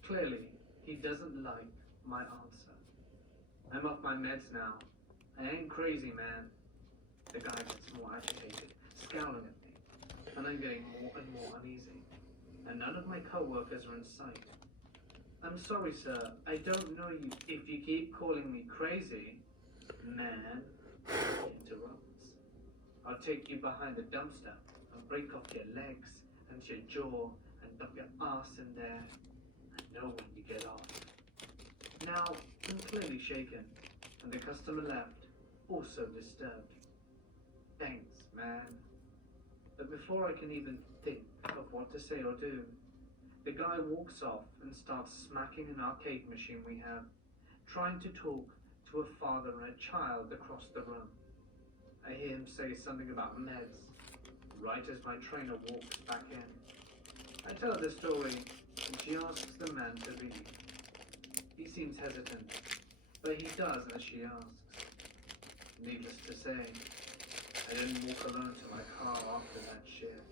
Clearly, he doesn't like my answer. I'm off my meds now. I ain't crazy, man. The guy gets more agitated, scowling at me, and I'm getting more and more uneasy, and none of my co-workers are in sight. I'm sorry, sir, I don't know you. If you keep calling me crazy, man, he interrupts. I'll take you behind the dumpster and break off your legs and your jaw and dump your ass in there. I know when you get off. Now, I'm clearly shaken, and the customer left, also disturbed. Thanks, man. But before I can even think of what to say or do, the guy walks off and starts smacking an arcade machine we have, trying to talk to a father and a child across the room. I hear him say something about meds, right as my trainer walks back in. I tell her the story, and she asks the man to leave. He seems hesitant, but he does as she asks. Needless to say, I didn't walk alone to my car after that shift.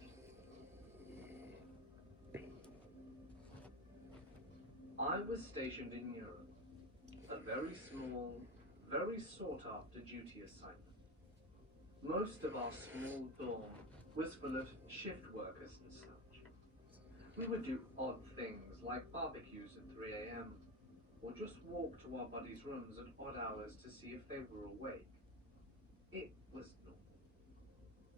I was stationed in Europe, a very small, very sought-after duty assignment. Most of our small dorm was full of shift workers and such. We would do odd things like barbecues at 3 a.m. or just walk to our buddies' rooms at odd hours to see if they were awake. It was normal.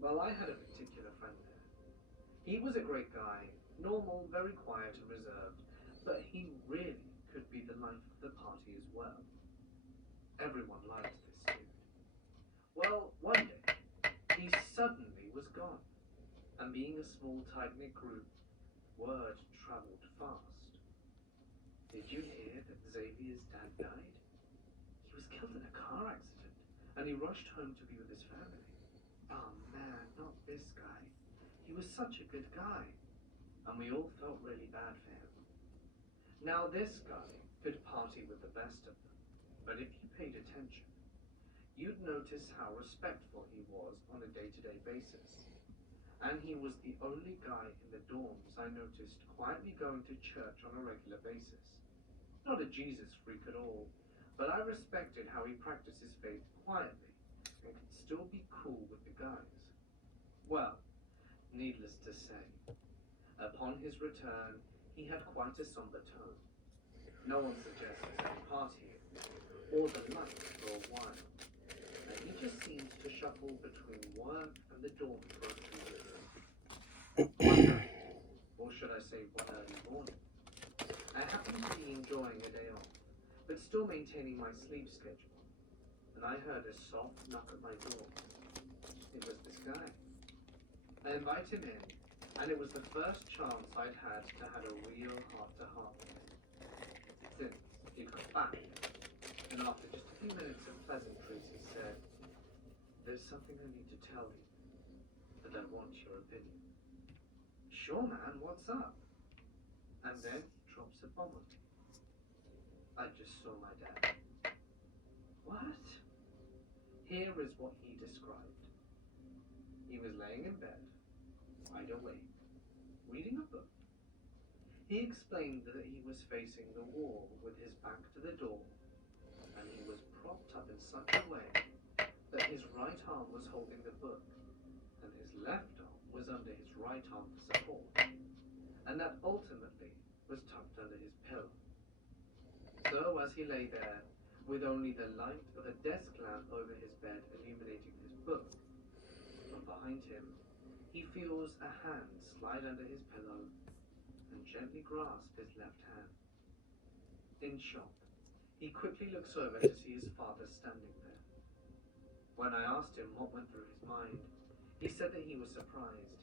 Well, I had a particular friend there. He was a great guy, normal, very quiet and reserved, but he really could be the life of the party as well. Everyone liked this dude. Well, one day, he suddenly was gone, and being a small, tight-knit group, word traveled fast. Did you hear that Xavier's dad died? He was killed in a car accident, and he rushed home to be with his family. Oh man, not this guy. He was such a good guy, and we all felt really bad for him. Now this guy could party with the best of them, but if you paid attention, you'd notice how respectful he was on a day-to-day basis. And he was the only guy in the dorms I noticed quietly going to church on a regular basis. Not a Jesus freak at all, but I respected how he practiced his faith quietly and could still be cool with the guys. Well, needless to say, upon his return, he had quite a somber tone. No one suggests any partying or the like for a while, and he just seemed to shuffle between work and the dorm for a few years. One night, or should I say one early morning, planning a day off, but still maintaining my sleep schedule, and I heard a soft knock at my door. It was this guy. I invited him in, and it was the first chance I'd had to have a real heart-to-heart with him. Since he got back, and after just a few minutes of pleasantries, he said, "There's something I need to tell you, and I want your opinion." "Sure, man, what's up?" And then he drops a bomb on me. I just saw my dad. What? Here is what he described. He was laying in bed, wide awake, reading a book. He explained that he was facing the wall with his back to the door, and he was propped up in such a way that his right arm was holding the book, and his left arm was under his right arm for support, and that ultimately was tucked under his pillow. So as he lay there, with only the light of a desk lamp over his bed illuminating his book, from behind him, he feels a hand slide under his pillow and gently grasp his left hand. In shock, he quickly looks over to see his father standing there. When I asked him what went through his mind, he said that he was surprised,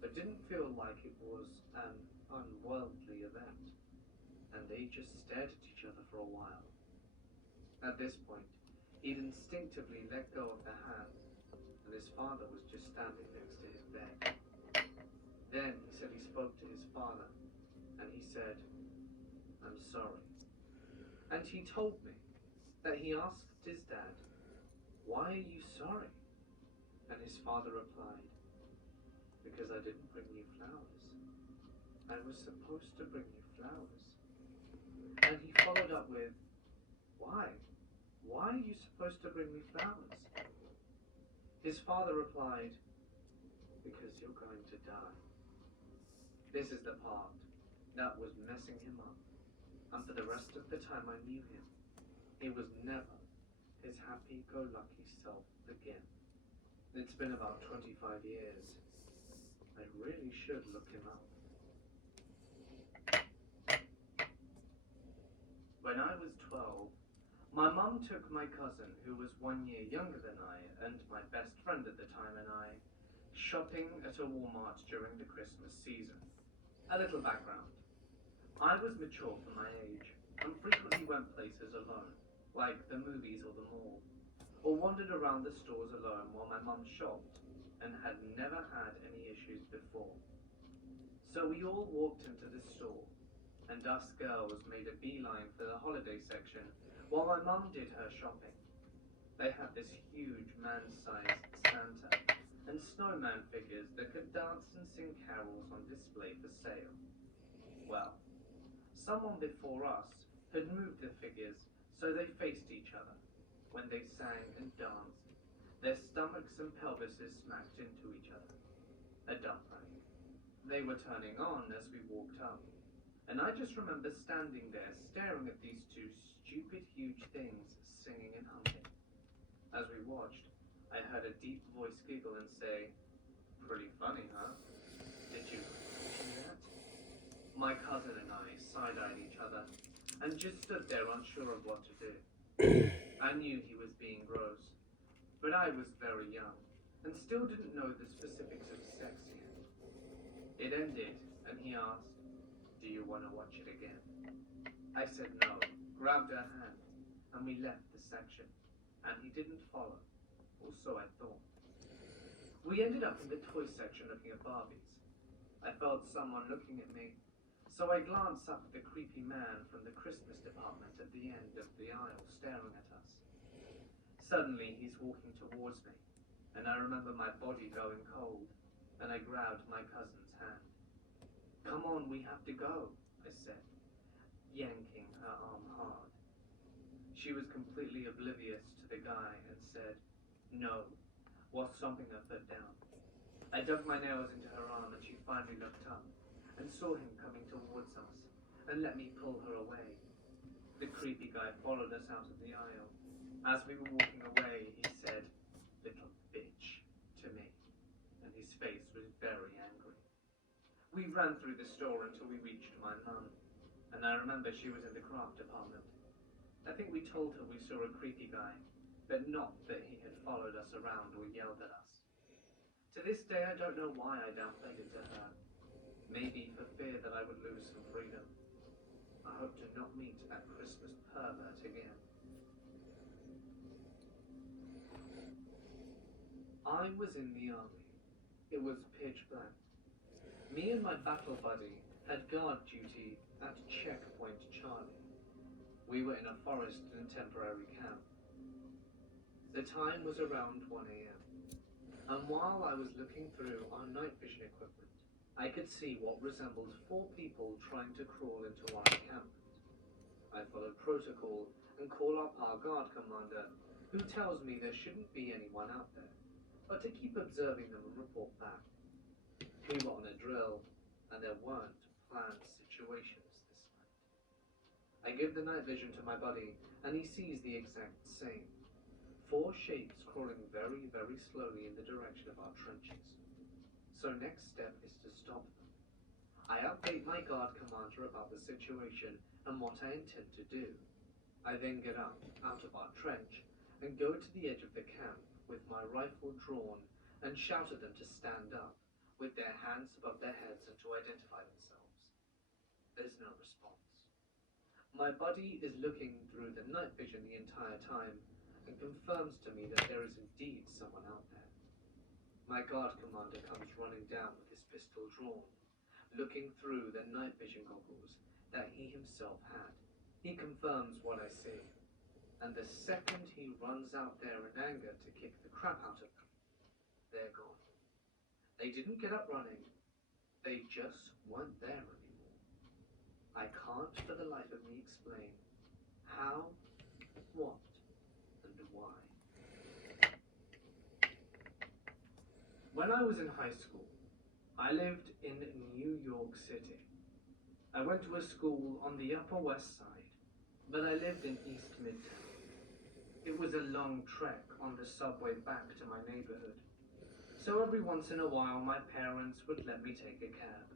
but didn't feel like it was an unworldly event, and they just stared at each other for a while. At this point, he'd instinctively let go of the hand, and his father was just standing next to his bed. Then he said he spoke to his father, and he said, "I'm sorry." And he told me that he asked his dad, "Why are you sorry?" And his father replied, "Because I didn't bring you flowers. I was supposed to bring you flowers." And he followed up with, "Why? Why are you supposed to bring me flowers?" His father replied, "Because you're going to die." This is the part that was messing him up, and for the rest of the time I knew him, he was never his happy-go-lucky self again. It's been about 25 years. I really should look him up. When I was 12, my mum took my cousin, who was 1 year younger than I, and my best friend at the time and I, shopping at a Walmart during the Christmas season. A little background. I was mature for my age, and frequently went places alone, like the movies or the mall, or wandered around the stores alone while my mum shopped, and had never had any issues before. So we all walked into the store, and us girls made a beeline for the holiday section while my mum did her shopping. They had this huge man-sized Santa and snowman figures that could dance and sing carols on display for sale. Well, someone before us had moved the figures so they faced each other. When they sang and danced, their stomachs and pelvises smacked into each other. A dump prank. They were turning on as we walked up, and I just remember standing there staring at these two stupid huge things singing and humming. As we watched, I heard a deep voice giggle and say, "Pretty funny, huh? Did you see that?" My cousin and I side-eyed each other and just stood there unsure of what to do. I knew he was being gross, but I was very young and still didn't know the specifics of sex yet. It ended, and he asked, "Do you want to watch it again?" I said no, grabbed her hand, and we left the section, and he didn't follow, or so I thought. We ended up in the toy section looking at Barbies. I felt someone looking at me, so I glanced up at the creepy man from the Christmas department at the end of the aisle staring at us. Suddenly he's walking towards me, and I remember my body going cold, and I grabbed my cousin's hand. "Come on, we have to go," I said, yanking her arm hard. She was completely oblivious to the guy and said, "No," while stomping her foot down. I dug my nails into her arm, and she finally looked up and saw him coming towards us and let me pull her away. The creepy guy followed us out of the aisle. As we were walking away, he said, "Little bitch," to me, and his face was very angry. We ran through the store until we reached my mum. and I remember she was in the craft department. I think we told her we saw a creepy guy, but not that he had followed us around or yelled at us. To this day, I don't know why I downplayed it to her. Maybe for fear that I would lose some freedom. I hope to not meet that Christmas pervert again. I was in the army. It was pitch black. Me and my battle buddy had guard duty at Checkpoint Charlie. We were in a forest in a temporary camp. The time was around 1 a.m. And while I was looking through our night vision equipment, I could see what resembled 4 people trying to crawl into our encampment. I followed protocol and call up our guard commander, who tells me there shouldn't be anyone out there, but to keep observing them and report back. We were on a drill, and there weren't planned situations this night. I give the night vision to my buddy, and he sees the exact same. 4 shapes crawling very, very slowly in the direction of our trenches. So next step is to stop them. I update my guard commander about the situation and what I intend to do. I then get out of our trench and go to the edge of the camp with my rifle drawn and shout at them to stand up, with their hands above their heads and to identify themselves. There's no response. My buddy is looking through the night vision the entire time and confirms to me that there is indeed someone out there. My guard commander comes running down with his pistol drawn, looking through the night vision goggles that he himself had. He confirms what I see, and the second he runs out there in anger to kick the crap out of them, they're gone. They didn't get up running, they just weren't there anymore. I can't for the life of me explain how, what, and why. When I was in high school, I lived in New York City. I went to a school on the Upper West Side, but I lived in East Midtown. It was a long trek on the subway back to my neighborhood, so every once in a while my parents would let me take a cab.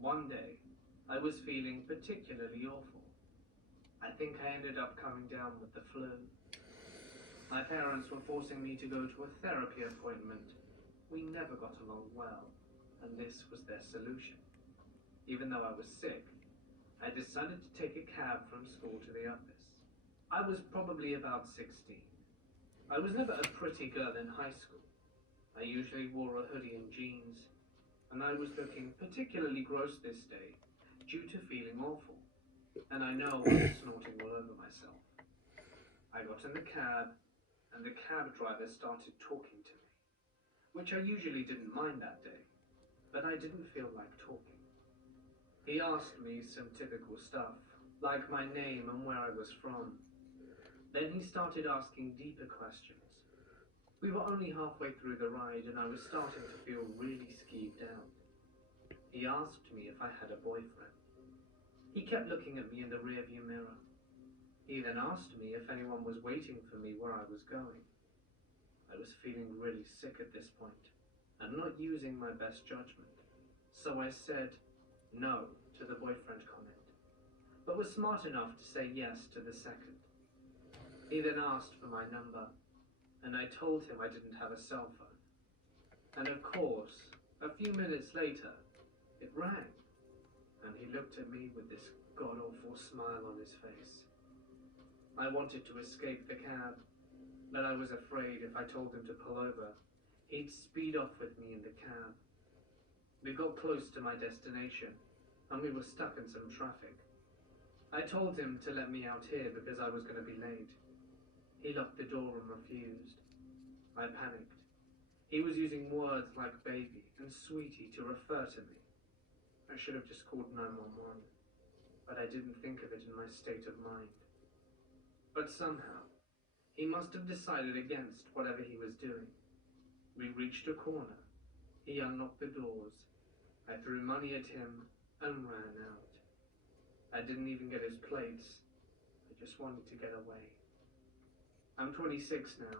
One day, I was feeling particularly awful. I think I ended up coming down with the flu. My parents were forcing me to go to a therapy appointment. We never got along well, and this was their solution. Even though I was sick, I decided to take a cab from school to the office. I was probably about 16. I was never a pretty girl in high school. I usually wore a hoodie and jeans, and I was looking particularly gross this day due to feeling awful, and I know I was snorting all over myself. I got in the cab, and the cab driver started talking to me, which I usually didn't mind that day, but I didn't feel like talking. He asked me some typical stuff, like my name and where I was from. Then he started asking deeper questions. We were only halfway through the ride and I was starting to feel really skeeved out. He asked me if I had a boyfriend. He kept looking at me in the rearview mirror. He then asked me if anyone was waiting for me where I was going. I was feeling really sick at this point and not using my best judgment, so I said no to the boyfriend comment, but was smart enough to say yes to the second. He then asked for my number, and I told him I didn't have a cell phone. And of course, a few minutes later, it rang, and he looked at me with this god-awful smile on his face. I wanted to escape the cab, but I was afraid if I told him to pull over, he'd speed off with me in the cab. We got close to my destination, and we were stuck in some traffic. I told him to let me out here because I was going to be late. He locked the door and refused. I panicked. He was using words like baby and sweetie to refer to me. I should have just called 911, but I didn't think of it in my state of mind. But somehow, he must have decided against whatever he was doing. We reached a corner. He unlocked the doors. I threw money at him and ran out. I didn't even get his plates. I just wanted to get away. I'm 26 now,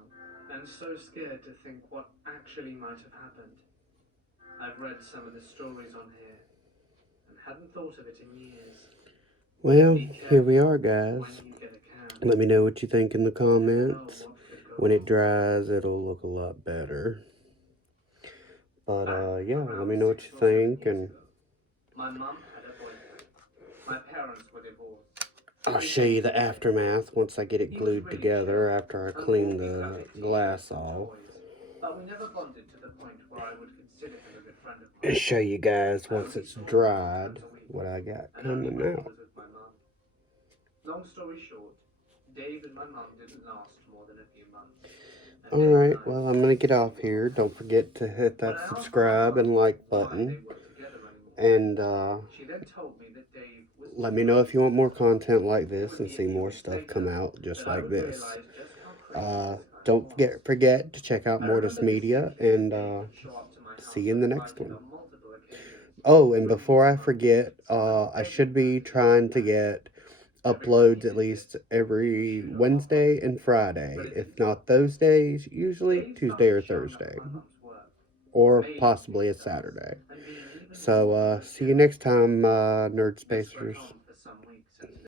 and so scared to think what actually might have happened. I've read some of the stories on here, and hadn't thought of it in years. Well, Be here we careful are, when guys. you get a can. Let me know what you think in the You never know comments. what could go When it wrong. dries, it'll look a lot better. But yeah, let Around me know what 6 you or 7 think, years and ago, my mum had a boyfriend. My parents were divorced. I'll His show you name the was Dave. aftermath once I get it He was glued really together chill after I and clean bought me the plenty of glass t-shirts and off. toys, but we never bonded to the point where I would consider him a good friend of And mine. show you guys I once only it's saw him a few dried times a week, what I got and only coming when he out. was with my mum. Long story short, Dave and my mum didn't last more than a few months, and Dave and Alright, I well, I'm going to get off soon here. parted Don't ways. forget to hit When that I asked my subscribe mum and like why they button. weren't together anymore, And she then told me that Dave was let too me know if you want more narcissistic. content like It this would and be a see few more weeks stuff come later out just that I like would this. realize just how crazy this guy Don't was. forget to check out I Mortis remember Media, distinctly that and Dave would show up to my see house you in the next uninvited one. on multiple occasions, Oh, and bringing before me I home forget, sweets and little I birthday should be packages of trying to candy. get Every time he uploads at did least this, he was every sure to hop on Wednesday it. and Friday. But it If didn't not happen. those days, usually Dave Tuesday started or showing up at Thursday, my mum's work, or making me possibly a stuff, Saturday. and being even more So, than see you generous. next time, Nerd This went Spacers. on